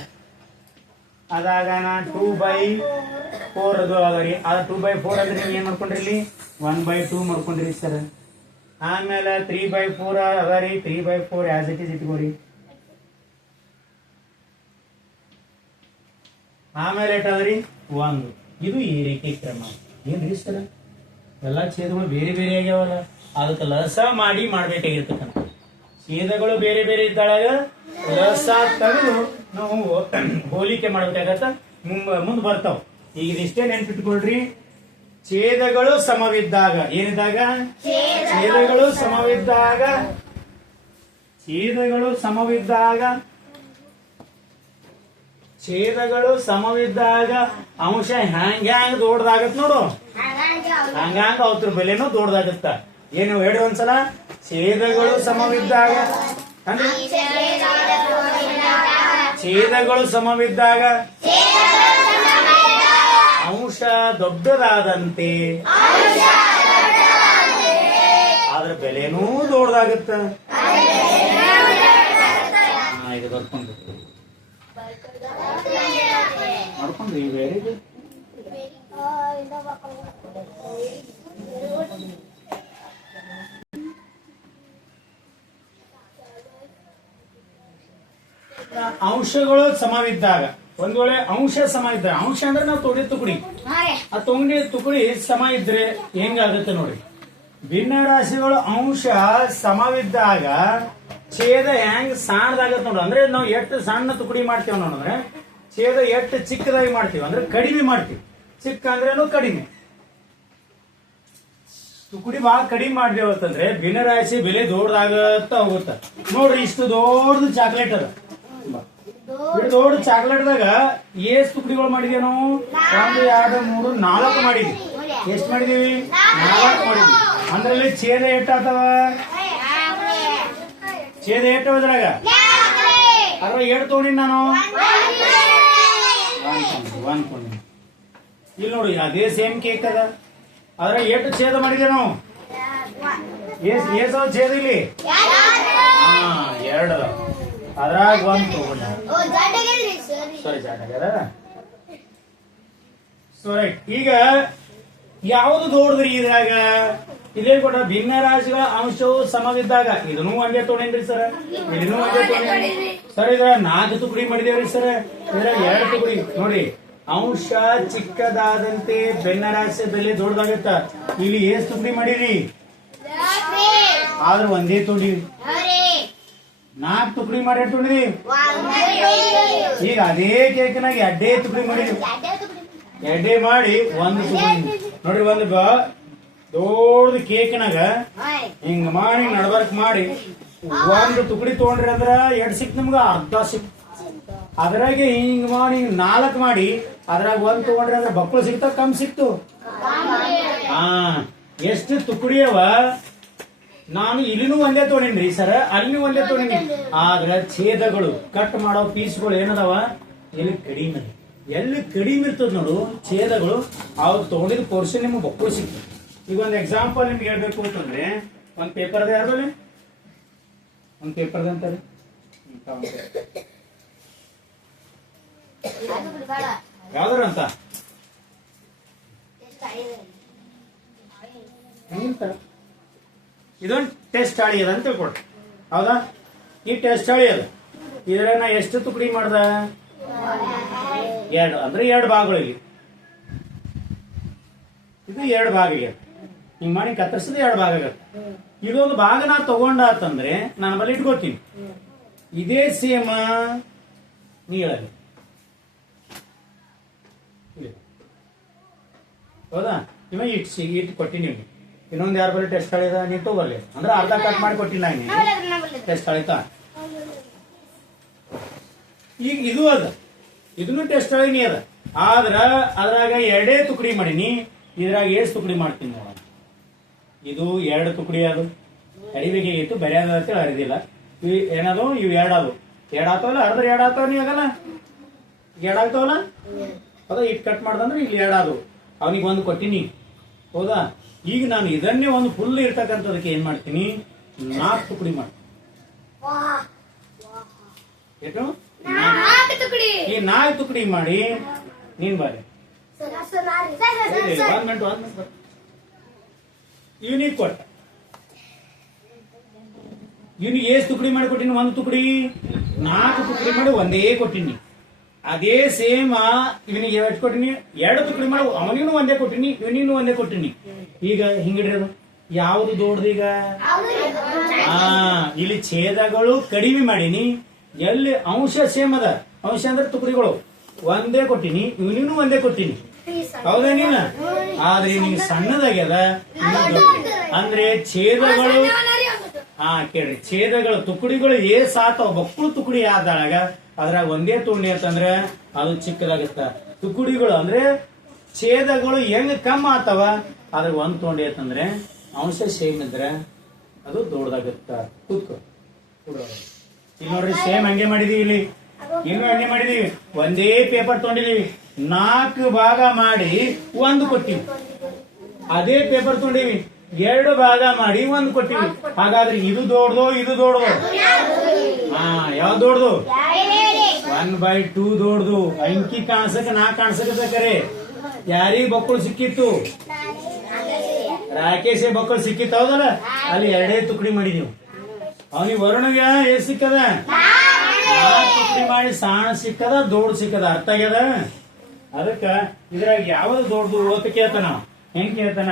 ಅದಾಗ 2/4 ಅದು ಅದರಿ. ಅದ 2/4 ಅಂದ್ರೆ ನೀವು ಏನ್ ಮಾಡ್ಕೊಂಡ್ರಿ? ಇಲ್ಲಿ 1/2 ಮಾಡ್ಕೊಂಡ್ರಿ ಸರ್. ಆಮೇಲೆ 3/4 ಅದರಿ. 3/4 ಆಸ್ ಇಟ್ ಇಸ್ ಇಟ್ಕೋರಿ. ಆಮೇಲೆ ಎಷ್ಟದ್ರಿ? 1. ಇದು ಏರಿಕೆ ಕ್ರಮ. ಏನ್ರಿ ಸರ್ ಎಲ್ಲಾ ಛೇದಗಳು ಬೇರೆ ಬೇರೆ ಆಗ್ಯಾವಲ್ಲ, ಅದಕ್ಕೆ ಲಸ ಮಾಡಿ ಮಾಡ್ಬೇಕಾಗಿರ್ತಕ್ಕಂಥ. ಛೇದಗಳು ಬೇರೆ ಬೇರೆ ಇದ್ದಾಳಾಗ ಲಸ ತೆಗೆದು ನಾವು ಹೋಲಿಕೆ ಮಾಡ್ಬೇಕಾಗತ್ತ. ಮುಂದ್ ಬರ್ತಾವ. ಈಗ ಇದಿಷ್ಟೇ ನೆನ್ಪಿಟ್ಕೊಳ್ರಿ. ಛೇದಗಳು ಸಮವಿದ್ದಾಗ ಏನಿದ್ದಾಗ? ಛೇದಗಳು ಸಮವಿದ್ದಾಗ ಅಂಶ ಹ್ಯಾಂಗ್ ದೊಡ್ಡದಾಗತ್ ನೋಡು. ಹಂಗ ಅವ್ರ ಬೆಲೆನೂ ದೊಡ್ಡದಾಗತ್ತ. ಏನು ಹೇಳಿ ಒಂದ್ಸಲ. ಛೇದಗಳು ಸಮವಿದ್ದಾಗ ಅಂಶ ದೊಡ್ಡದಾದಂತೆ ಅದ್ರ ಬೆಲೆನೂ ದೊಡ್ಡದಾಗತ್ತ. ಇದು ನೋಡ್ಕೊಂಡ್ರಿ. Very good. ಅಂಶಗಳು ಸಮವಿದ್ದಾಗ, ಒಂದ್ ವೇಳೆ ಅಂಶ ಸಮ ಇದ್ದಾಗ, ಅಂಶ ಅಂದ್ರೆ ನಾವು ತೊಡಿ ತುಕಡಿ, ಆ ತುಕಡಿ ಸಮ ಇದ್ರೆ ಹೆಂಗಾಗುತ್ತೆ ನೋಡಿ. ಭಿನ್ನ ರಾಶಿಗಳು ಅಂಶ ಸಮವಿದ್ದಾಗ ಛೇದ ಹೆಂಗ್ ಸಣ್ಣದಾಗತ್ತೆ ನೋಡ್ರಿ. ಅಂದ್ರೆ ನಾವು ಎಷ್ಟು ಸಣ್ಣ ತುಕಡಿ ಮಾಡ್ತೇವೆ ನೋಡಿದ್ರೆ ಛೇದ ಎಷ್ಟು ಚಿಕ್ಕದಾಗಿ ಮಾಡ್ತೀವಿ ಅಂದ್ರೆ ಕಡಿಮೆ ಮಾಡ್ತೀವಿ. ಚಿಕ್ಕ ಅಂದ್ರೇನು ಕಡಿಮೆ. ತುಕಡಿ ಬಹಳ ಕಡಿಮೆ ಮಾಡ್ದೇವು ಅಂತಂದ್ರೆ ಭಿನ್ನ ರಾಶಿ ಬೆಲೆ ದೊಡ್ಡದಾಗತ್ತ ಹೋಗುತ್ತ. ನೋಡ್ರಿ ಇಷ್ಟು ದೊಡ್ಡದು ಚಾಕ್ಲೇಟ್ ಅದ. ದೊಡ್ಡ ಚಾಕ್ಲೇಟ್ದಾಗ ಎಷ್ಟು ತುಕಡಿಗಳು ಮಾಡಿದ್ವಿ ನಾವು? 1 2 3 4 ಮಾಡಿದ್ವಿ. ಎಷ್ಟು ಮಾಡಿದೀವಿ? 4 ಮಾಡಿದ್ವಿ. ಅಂದ್ರಲ್ಲಿ ಛೇದ ಎಷ್ಟಾಗ್ತವ? ಛೇದ ಎಷ್ಟು ಇದ್ರಾಗ? ಅದ್ರ ಎಷ್ಟು ತಗೊಂಡಿ ನಾನು? 1 ತಗೊಂಡಿ. ಇಲ್ಲಿ ನೋಡಿ ಅದೇ ಸೇಮ್ ಕೇಕ್ ಅದ. ಅದ್ರ ಎಷ್ಟು ಛೇದ ಮಾಡಿದೆ ನಾವು? ಏಸವ ಛೇದ ಇಲ್ಲಿ 2 ಅದ. ಅದ್ರಾಗ ಒಂದ್ ತಗೊಂಡ ಸರಿ ಜಾಡ್ಯಾಗ್ಯದ. ಸೊ ರೈಟ್, ಈಗ ಯಾವುದು ದೊಡ್ಡದ್ರಿ ಇದ್ರಾಗ? ಇದೇ ಕೊಟ್ಟ ಭಿನ್ನ ರಾಶಿಗಳ ಅಂಶವು ಸಮವಿದ್ದಾಗ ಇದನ್ನು ಒಂದೇ ತೊಗೊಂಡ್ರಿ ಸರ್, ಇದನ್ನು ಒಂದೇ ತೊಗೊಂಡ್ರಿ ಸರ್. ಇದ್ರ 4 ತುಕಡಿ ಮಾಡಿದೇವ್ರಿ ಸರ್, ಇದ್ರ 2 ತುಕಡಿ ನೋಡ್ರಿ. ಅಂಶ ಚಿಕ್ಕದಾದಂತೆ ಭಿನ್ನರಾಶಿ ಬೆಲೆ ದೊಡ್ಡದಾಗತ್ತ. ಇಲ್ಲಿ ಎಷ್ಟು ತುಕಡಿ ಮಾಡಿರಿ? ಆದ್ರೆ ಒಂದೇ ತೊಗೊಂಡಿವಿ. 4 ತುಕಡಿ ಮಾಡಿ ತೊಗೊಂಡಿವಿ. ಈಗ ಅದೇ ಕೇಕ್ನಾಗ 2 ತುಕಡಿ ಮಾಡಿದ್ವಿ. 2 ಮಾಡಿ 1 ತುಕಡಿ ನೋಡ್ರಿ. ಒಂದು ದೊಡ್ಡ ಕೇಕ್ನಾಗ ಹಿಂಗ ಮಾಡಿ ನಡ್ಬರ್ಕ್ ಮಾಡಿ 1 ತುಕಡಿ ತಗೊಂಡ್ರಿ ಅಂದ್ರ 2 ಸಿಕ್ತು ನಿಮ್ಗ, ಅರ್ಧ ಸಿಕ್ತು. ಅದ್ರಾಗೆ ಹಿಂಗ್ ಮಾಡಿ 4 ಮಾಡಿ ಅದ್ರಾಗ 1 ತಗೊಂಡ್ರಿ ಅಂದ್ರೆ ಬಕ್ಕಳು ಸಿಗ್ತಾವ, ಕಮ್ಮಿ ಸಿಕ್ತು. ಎಷ್ಟು ತುಕಡಿ ಅವ? ನಾನು ಇಲ್ಲಿನೂ ಒಂದೇ ತೊಗೊಂಡಿನ್ರಿ ಸರ್, ಅಲ್ಲಿ ಒಂದೇ ತೊಗೊಂಡಿನಿ. ಆದ್ರ ಛೇದಗಳು ಕಟ್ ಮಾಡೋ ಪೀಸ್ಗಳು ಏನದಾವ ಇಲ್ಲಿ ಕಡಿಮೆ. ಎಲ್ಲಿ ಕಡಿಮೆ ಇರ್ತದ ನೋಡು ಛೇದಗಳು, ಅವ್ರು ತಗೊಂಡಿದ್ ಪೋರ್ಷನ್ ನಿಮ್ಗೆ ಬಕ್ಕಳು ಸಿಕ್ತು. ಈಗ ಒಂದು ಎಕ್ಸಾಂಪಲ್ ನಿಮ್ಗೆ ಹೇಳ್ಬೇಕು ಅಂತಂದ್ರೆ, ಒಂದ್ ಪೇಪರ್ದ ಯಾರಲ್ಲಿ ಒಂದ್ ಪೇಪರ್ದ ಅಂತಾರೆ ಯಾವ್ದಾರ ಅಂತ ಇದೊಂದು ಟೆಸ್ಟ್ ಹಾಳಿ ಅದ ಅಂತ ತಿಳ್ಕೊಡ್ರಿ. ಹೌದಾ? ಈ ಟೆಸ್ಟ್ ಹಾಳಿ ಅದ. ಇದ್ರ ನಾ ಎಷ್ಟು ತುಕಡಿ ಮಾಡ್ದ? 2 ಅಂದ್ರೆ 2 ಭಾಗಗಳಿಗೆ. ಇದು 2 ಭಾಗ ಆಗ್ಯದ. ಹಿಂಗ್ ಮಾಡಿ ಕತ್ತರಿಸಿದ 2 ಭಾಗ ಆಗತ್ತೆ. ಇದೊಂದು ಭಾಗ ನಾ ತಗೊಂಡಾತಂದ್ರೆ ನಾನು ಬಲ್ಲಿ ಇಟ್ಕೋತೀನಿ. ಇದೇ ಸೇಮ ನೀಳಲ್ಲಿ, ಹೌದಾ? ಇವ ಇಟ್ಟು ಕೊಟ್ಟಿನಿ. ಇನ್ನೊಂದು ಯಾರ ಬಳಿ ಟೆಸ್ಟ್ ಹಾಳಿದ ನೀವು ತಗೋಬರ್ಲಿ ಅಂದ್ರೆ ಅರ್ಧ ಕಟ್ ಮಾಡಿ ಕೊಟ್ಟಿಲ್ಲ. ಟೆಸ್ಟ್ ಹಾಳಿತಾ? ಈಗ ಇದು ಅದ, ಇದನ್ನು ಟೆಸ್ಟ್ ಹಾಳಿನಿ ಅದ. ಆದ್ರ ಅದ್ರಾಗ 2 ತುಕಡಿ ಮಾಡೀನಿ. ಇದ್ರಾಗ ಎಷ್ಟು ತುಕಡಿ ಮಾಡ್ತೀನಿ ನೋಡ. ಇದು 2 ತುಕಡಿ ಅದು ಅಡಿಬೇಕಿತ್ತು, ಬೇರೆ ಅಂತ ಹರಿದಿಲ್ಲ. ಇವು ಏನದು? ಇವು 2 ಅದು 2 ಆಗ್ತಾವಲ್ಲ, ಅರ್ಧ 2 ಆಗ್ತಾವ. ನೀ ಆಗಲ್ಲ 2 ಆಗ್ತಾವಲ್ಲ, ಹೌದಾ? ಇಟ್ಟು ಕಟ್ ಮಾಡ್ದಂದ್ರೆ ಇಲ್ಲಿ 2 ಅದು. ಅವನಿಗೆ 1 ಕೊಟ್ಟಿನಿ, ಹೌದಾ? ಈಗ ನಾನು ಇದನ್ನೇ ಒಂದು ಫುಲ್ ಇರ್ತಕ್ಕಂಥದಕ್ಕೆ ಏನ್ ಮಾಡ್ತೀನಿ? 4 ತುಕಡಿ ಮಾಡ್ತೀನಿ. ಎಷ್ಟು? ಈ 4 ತುಕಡಿ ಮಾಡಿ ನೀನ್ ಬಾರಿ ಇವನಿಗೆ ಕೊಟ್ಟ. ಇವನಿಗೆ ಎಷ್ಟು ತುಕಡಿ ಮಾಡಿ ಕೊಟ್ಟಿನಿ? 1 ತುಕಡಿ. 4 ತುಕಡಿ ಮಾಡಿ ಒಂದೇ ಕೊಟ್ಟಿನಿ. ಅದೇ ಸೇಮ್ ಇವನಿಗೆ ಎಷ್ಟು ಕೊಟ್ಟಿನಿ? 2 ತುಕಡಿ ಮಾಡಿ ಅವನಿಗೂ ಒಂದೇ ಕೊಟ್ಟಿನಿ, ಇವನಿಗೂ ಒಂದೇ ಕೊಟ್ಟಿನಿ. ಈಗ ಹಿಂಗಿಡ್ರಿ, ಅದು ಯಾವುದು ದೊಡ್ಡದು? ಈಗ ಇಲ್ಲಿ ಛೇದಗಳು ಕಡಿಮೆ ಮಾಡೀನಿ, ಎಲ್ಲಿ ಅಂಶ ಸೇಮ್ ಅದ. ಅಂಶ ಅಂದ್ರೆ ತುಕಡಿಗಳು ಒಂದೇ ಕೊಟ್ಟಿನಿ, ಇವನಿಗೂ ಒಂದೇ ಕೊಟ್ಟಿನಿ, ಹೌದೇನಿಲ್ಲ? ಆದ್ರೆ ನಿಮ್ಗೆ ಸಣ್ಣದಾಗ್ಯದ ಅಂದ್ರೆ ಛೇದಗಳು. ಕೇಳ್ರಿ, ಛೇದಗಳು ತುಕಡಿಗಳು ಸಾತಾವ, ಬಕ್ಕಳು ತುಕಡಿ ಆದಾಗ ಅದ್ರಾಗ ಒಂದೇ ತುಂಡಿ ಅಂತಂದ್ರೆ ಅದು ಚಿಕ್ಕದಾಗತ್ತ. ತುಕಡಿಗಳು ಅಂದ್ರೆ ಛೇದಗಳು ಹೆಂಗ್ ಕಮ್ಮಿ ಆತಾವ, ಅದ್ರ 1 ತೊಂಡಿ ಅಂತಂದ್ರೆ ಅಂಶ ಸೇಮ್ ಇದ್ರೆ ಅದು ದೊಡ್ಡದಾಗತ್ತ. ಕೂತ್ಕೊ. ಇಲ್ಲಿ ನೋಡ್ರಿ, ಸೇಮ್ ಹಂಗೆ ಮಾಡಿದೀವಿ. ಇಲ್ಲಿ ಇನ್ನು ಹಂಗೆ ಮಾಡಿದೀವಿ. ಒಂದೇ ಪೇಪರ್ ತೊಗೊಂಡಿದೀವಿ, 4 ಭಾಗ ಮಾಡಿ 1 ಕೊಟ್ಟಿವಿ. ಅದೇ ಪೇಪರ್ ತೊಗೊಂಡಿವಿ, 2 ಭಾಗ ಮಾಡಿ 1 ಕೊಟ್ಟಿವಿ. ಹಾಗಾದ್ರೆ ಇದು ದೊಡ್ಡದು, ಇದು ದೊಡ್ಡದು. ಯಾವ್ದು ದೊಡ್ಡದು? 1/2 ದೊಡ್ಡದು. ಅಂಕಿ ಕಾಣಿಸಕ 4 ಕಾಣಿಸಕರೆ ಯಾರಿಗ ಬಕ್ಕಳು ಸಿಕ್ಕಿತ್ತು? ರಾಕೇಶ್ ಬಕ್ಕಳು ಸಿಕ್ಕಿತ್ತು, ಹೌದಲ್ಲ? ಅಲ್ಲಿ 2 ತುಕಡಿ ಮಾಡಿದೀವಿ. ಅವನಿಗೆ ವರುಣಿಗೆ ಎಷ್ಟು ಸಿಕ್ಕದ? 4 ತುಕಡಿ ಮಾಡಿ ಸಣ್ಣ ಸಿಕ್ಕದ, ದೊಡ್ಡ ಸಿಕ್ಕದ. ಅರ್ಥ ಆಗ್ಯದ? ಅದಕ್ಕ ಇದ್ರಾಗ ಯಾವ್ದು ದೊಡ್ಡದು ಓದ್ ಕೇಳ್ತಾನ. ಹೆಂಗ್ ಕೇಳ್ತಾನ?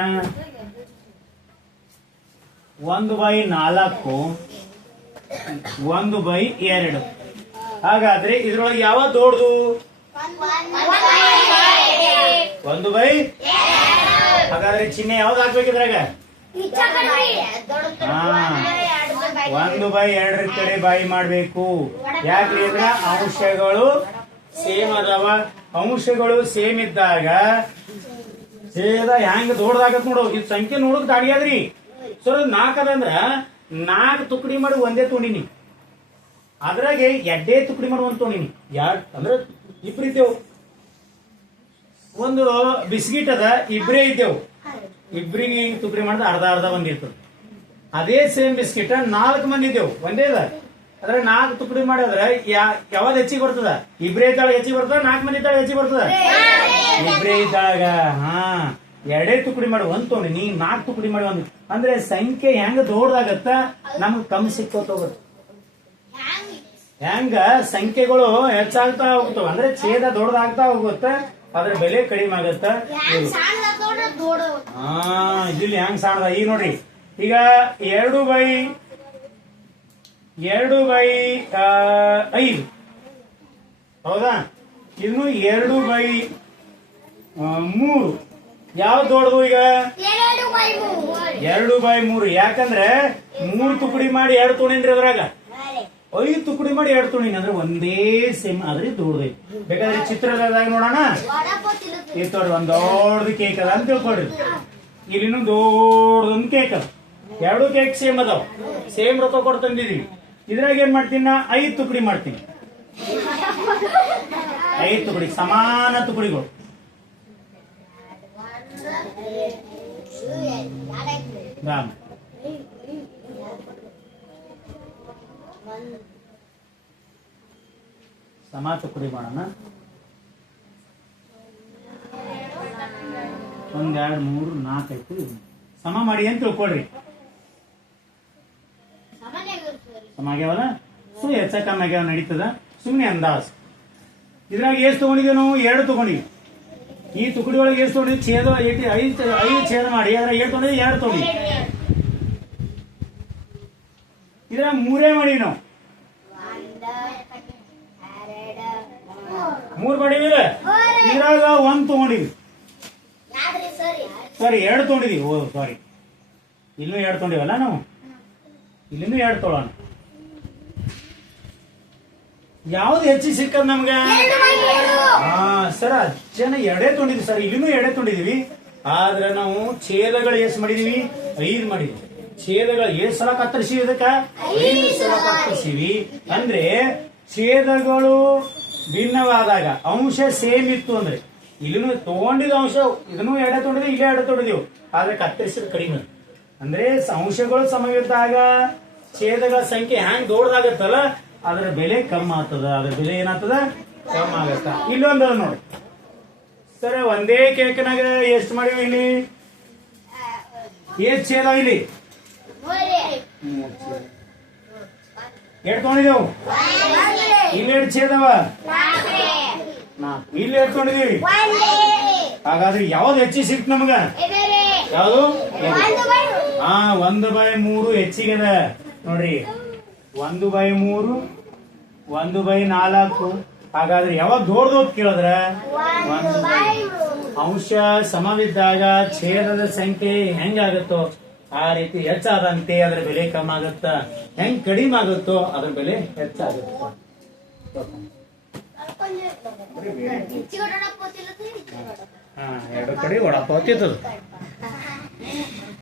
1/4 1/2. ಹಾಗಾದ್ರೆ ಇದ್ರೊಳಗೆ ಯಾವ ದೊಡ್ಡದು? 1/2. ಹಾಗಾದ್ರೆ ಚಿಹ್ನೆ ಯಾವ್ದು ಹಾಕ್ಬೇಕು ಇದ್ರಾಗ? 1/2 ಕಡೆ ಬಾಯಿ ಮಾಡ್ಬೇಕು. ಯಾಕ್ರಿ ಅಂದ್ರೆ ಅಂಶಗಳು ಸೇಮ್ ಅದಾವ. ಅಂಶಗಳು ಸೇಮ್ ಇದ್ದಾಗ ಛೇದ ಹೆಂಗ್ ದೊಡ್ಡದಾಗತ್ ನೋಡು. ಇದು ಸಂಖ್ಯೆ ನೋಡಕ್ ದಾಡಿಯಾದ್ರಿ. ಸೊ 4 ಅದಂದ್ರ 4 ತುಕಡಿ ಮಾಡಿ ಒಂದೇ ತೊಗೊಂಡಿನಿ. ಅದ್ರಾಗೆ 2 ತುಕಡಿ ಮಾಡಿ 1 ತೊಗೊಂಡಿನಿ. ಅಂದ್ರೆ ಇಬ್ರು ಇದ್ದೇವು. ಒಂದು ಬಿಸ್ಕಿಟ್ ಅದ, ಇಬ್ರೇ ಇದ್ದೇವು. ಇಬ್ರಿಗೆ ತುಕಡಿ ಮಾಡಿದ ಅರ್ಧ ಅರ್ಧ ಬಂದಿರ್ತದೆ. ಅದೇ ಸೇಮ್ ಬಿಸ್ಕಿಟ್ 4 ಮಂದಿ ಇದ್ದೇವು, ಒಂದೇ ಅದ. ಅದ್ರ 4 ತುಕಡಿ ಮಾಡಿದ್ರೆ ಯಾವ್ದು ಹೆಚ್ಚಿಗೆ ಬರ್ತದ? ಇಬ್ರೇ ಇದ್ದಾಗ ಹೆಚ್ಚಿಗೆ ಬರ್ತದ, 4 ಮಂದಿ ಇದ್ದಾಗ ಹೆಚ್ಚಿಗೆ ಬರ್ತದ? ಇಬ್ರೇ ಇದ್ದಾಗ. ಹಾ, 2 ತುಕಡಿ ಮಾಡಿ 1 ತೊಗೊಂಡು ನೀ 4 ತುಕಡಿ ಮಾಡಿ 1 ಅಂದ್ರೆ ಸಂಖ್ಯೆ ಹೆಂಗ ದೊಡ್ಡದಾಗತ್ತ ನಮ್ಗೆ ಕಮ್ಮಿ ಸಿಕ್ಕೋತ ಹೋಗುತ್ತೆ. ಹೆಂಗ ಸಂಖ್ಯೆಗಳು ಹೆಚ್ಚಾಗ್ತಾ ಹೋಗ್ತಾವ ಅಂದ್ರೆ ಛೇದ ದೊಡ್ಡದಾಗ್ತಾ ಹೋಗುತ್ತೆ, ಅದ್ರ ಬೆಲೆ ಕಡಿಮೆ ಆಗತ್ತ. ಹಾ, ಇಲ್ಲಿ ಹೆಂಗ್ ಸಾಣದ ಈಗ ನೋಡ್ರಿ. ಈಗ 2/5 ಹೌದಾ? ಇನ್ನು 2/3 ಯಾವ್ದು ದೊಡ್ಡದು? ಈಗ 2/3. ಯಾಕಂದ್ರೆ 3 ತುಕಡಿ ಮಾಡಿ 2 ತೊಗೊಂಡ್ರಿ, ಅದ್ರಾಗ 5 ತುಕಡಿ ಮಾಡಿ 2 ತೊಗೊಂಡಿನಿ ಅಂದ್ರೆ ಒಂದೇ ಸೇಮ್ ಆದ್ರೆ ದೊಡ್ಡದೈತಿ. ಬೇಕಾದ್ರೆ ಚಿತ್ರದಾಗ ನೋಡೋಣ. ಇದು ತೋರಿ ಒಂದ್ ದೊಡ್ಡದು ಕೇಕ್ ಅದ ಅಂತ ತಿಳ್ಕೊಡ್ರಿ. ಇಲ್ಲಿನೂ ದೊಡ್ಡದೊಂದು ಕೇಕ್ ಅದ. 2 ಕೇಕ್ ಸೇಮ್ ಅದಾವ, ಸೇಮ್ ರೊಕ್ಕ ಕೊಟ್ಟು ತಂದಿದೀವಿ. ಇದ್ರಾಗ ಏನ್ ಮಾಡ್ತೀನಿ ನಾ? 5 ತುಕಡಿ ಮಾಡ್ತೀನಿ. 5 ತುಕಡಿ ಸಮಾನ ತುಕಡಿಗಳು. ಸಮ ತುಕಡಿ ಮಾಡೋಣ. 1 2 3 4 ಐತಿ. ಸಮ ಮಾಡಿ ಅಂತ ತಿಳ್ಕೊಳ್ರಿ. ಸಮ ಆಗ್ಯಾವಲ್ಲ, ಹೆಚ್ಚ ಕಮ್ಮಿ ಆಗ್ಯಾವ ನಡೀತದ, ಸುಮ್ನೆ ಅಂದಾಜ್. ಇದ್ರಾಗ ಎಷ್ಟು ತಗೊಂಡಿದ್ದೇವೆ ನಾವು? 2 ತಗೊಂಡಿವಿ. ಈ ತುಕಡಿ ಒಳಗೆ ಎಷ್ಟು ತಗೊಂಡಿವಿ? ಛೇದ 5 ಛೇದ ಮಾಡಿ ಅದ್ರ 7 ತಗೊಂಡಿವಿ, 2 ತಗೊಂಡಿವಿ. ಇದ್ರಾಗ 3 ಮಾಡಿವಿ ನಾವು. 3 ಮಾಡಿವಿ. ಇದ್ರಾಗ 1 ತಗೊಂಡಿವಿ. ಸರಿ, 2 ತಗೊಂಡಿದೀವಿ. ಓ ಸಾರಿ, ಇಲ್ಲೂ 2 ತಗೊಂಡಿವಲ್ಲ ನಾವು. ಇಲ್ಲಿಂದ 2 ತೊಗೊಳೋಣ. ಯಾವ್ದು ಹೆಚ್ಚಿಗೆ ಸಿಕ್ಕದ್ ನಮ್ಗೆ? ಸರ್ ಜನ 2 ತೊಗೊಂಡಿದ್ವಿ ಸರ್. ಇಲ್ಲಿನೂ 2 ತೊಗೊಂಡಿದೀವಿ. ಆದ್ರೆ ನಾವು ಛೇದಗಳು ಎಷ್ಟು ಮಾಡಿದೀವಿ? 5 ಮಾಡಿದ್ವಿ. ಛೇದಗಳು ಎಷ್ಟು ಸಲ ಕತ್ತರಿಸಿವಿ? ಇದಕ್ಕ 5 ಸಲ ಕತ್ತರಿಸಿವಿ. ಅಂದ್ರೆ ಛೇದಗಳು ಭಿನ್ನವಾದಾಗ ಅಂಶ ಸೇಮ್ ಇತ್ತು ಅಂದ್ರೆ ಇಲ್ಲಿನೂ ತಗೊಂಡಿದ ಅಂಶ ಇದನ್ನು 2 ತೊಗೊಂಡಿದ್ವಿ, ಇಲ್ಲೇ 2 ತೊಗೊಂಡಿದೀವಿ. ಆದ್ರೆ ಕತ್ತರಿಸಿದ ಕಡಿಮೆ. ಅಂದ್ರೆ ಅಂಶಗಳು ಸಮವಿದ್ದಾಗ ಛೇದಗಳ ಸಂಖ್ಯೆ ಹ್ಯಾಂಗ್ ದೊಡ್ಡದಾಗತ್ತಲ್ಲ ಅದ್ರ ಬೆಲೆ ಕಮ್ಮಿ ಆಗ್ತದ. ಅದ್ರ ಬೆಲೆ ಏನಾಗ್ತದ? ಕಮ್ಮಿ ಆಗತ್ತ. ಇಲ್ಲೊಂದ ನೋಡಿ ಸರ್, ಒಂದೇ ಕೇಕ್ನಾಗ ಎಷ್ಟು ಮಾಡಿವಿ? ಇಲ್ಲಿ ಎಷ್ಟು ಛೇದ? ಇಲ್ಲಿ 2 ತಗೊಂಡಿದ್ದೇವು. ಇಲ್ಲಿ 2 ಛೇದವ 4. ಇಲ್ಲಿ 2 ತಗೊಂಡಿದೀವಿ. ಹಾಗಾದ್ರೆ ಯಾವ್ದು ಹೆಚ್ಚಿಗೆ ಸಿಕ್ತು ನಮಗ? ಯಾವ್ದು? 1/3 ಹೆಚ್ಚಿಗೆದ ನೋಡ್ರಿ. 1/3 1/4. ಹಾಗಾದ್ರೆ ಯಾವಾಗ ದೊಡ್ಡದೋದ್ ಕೇಳಿದ್ರ ಅಂಶ ಸಮವಿದ್ದಾಗ ಛೇದದ ಸಂಖ್ಯೆ ಹೆಂಗಾಗತ್ತೋ ಆ ರೀತಿ ಹೆಚ್ಚಾದಂತೆ ಅದ್ರ ಬೆಲೆ ಕಮ್ಮಿ ಆಗುತ್ತ. ಹೆಂಗ್ ಕಡಿಮೆ ಆಗುತ್ತೋ ಅದ್ರ ಬೆಲೆ ಹೆಚ್ಚಾಗುತ್ತ. 2 ಕಡೆ ಒಡಪಾವ್ ತಿಂತದ.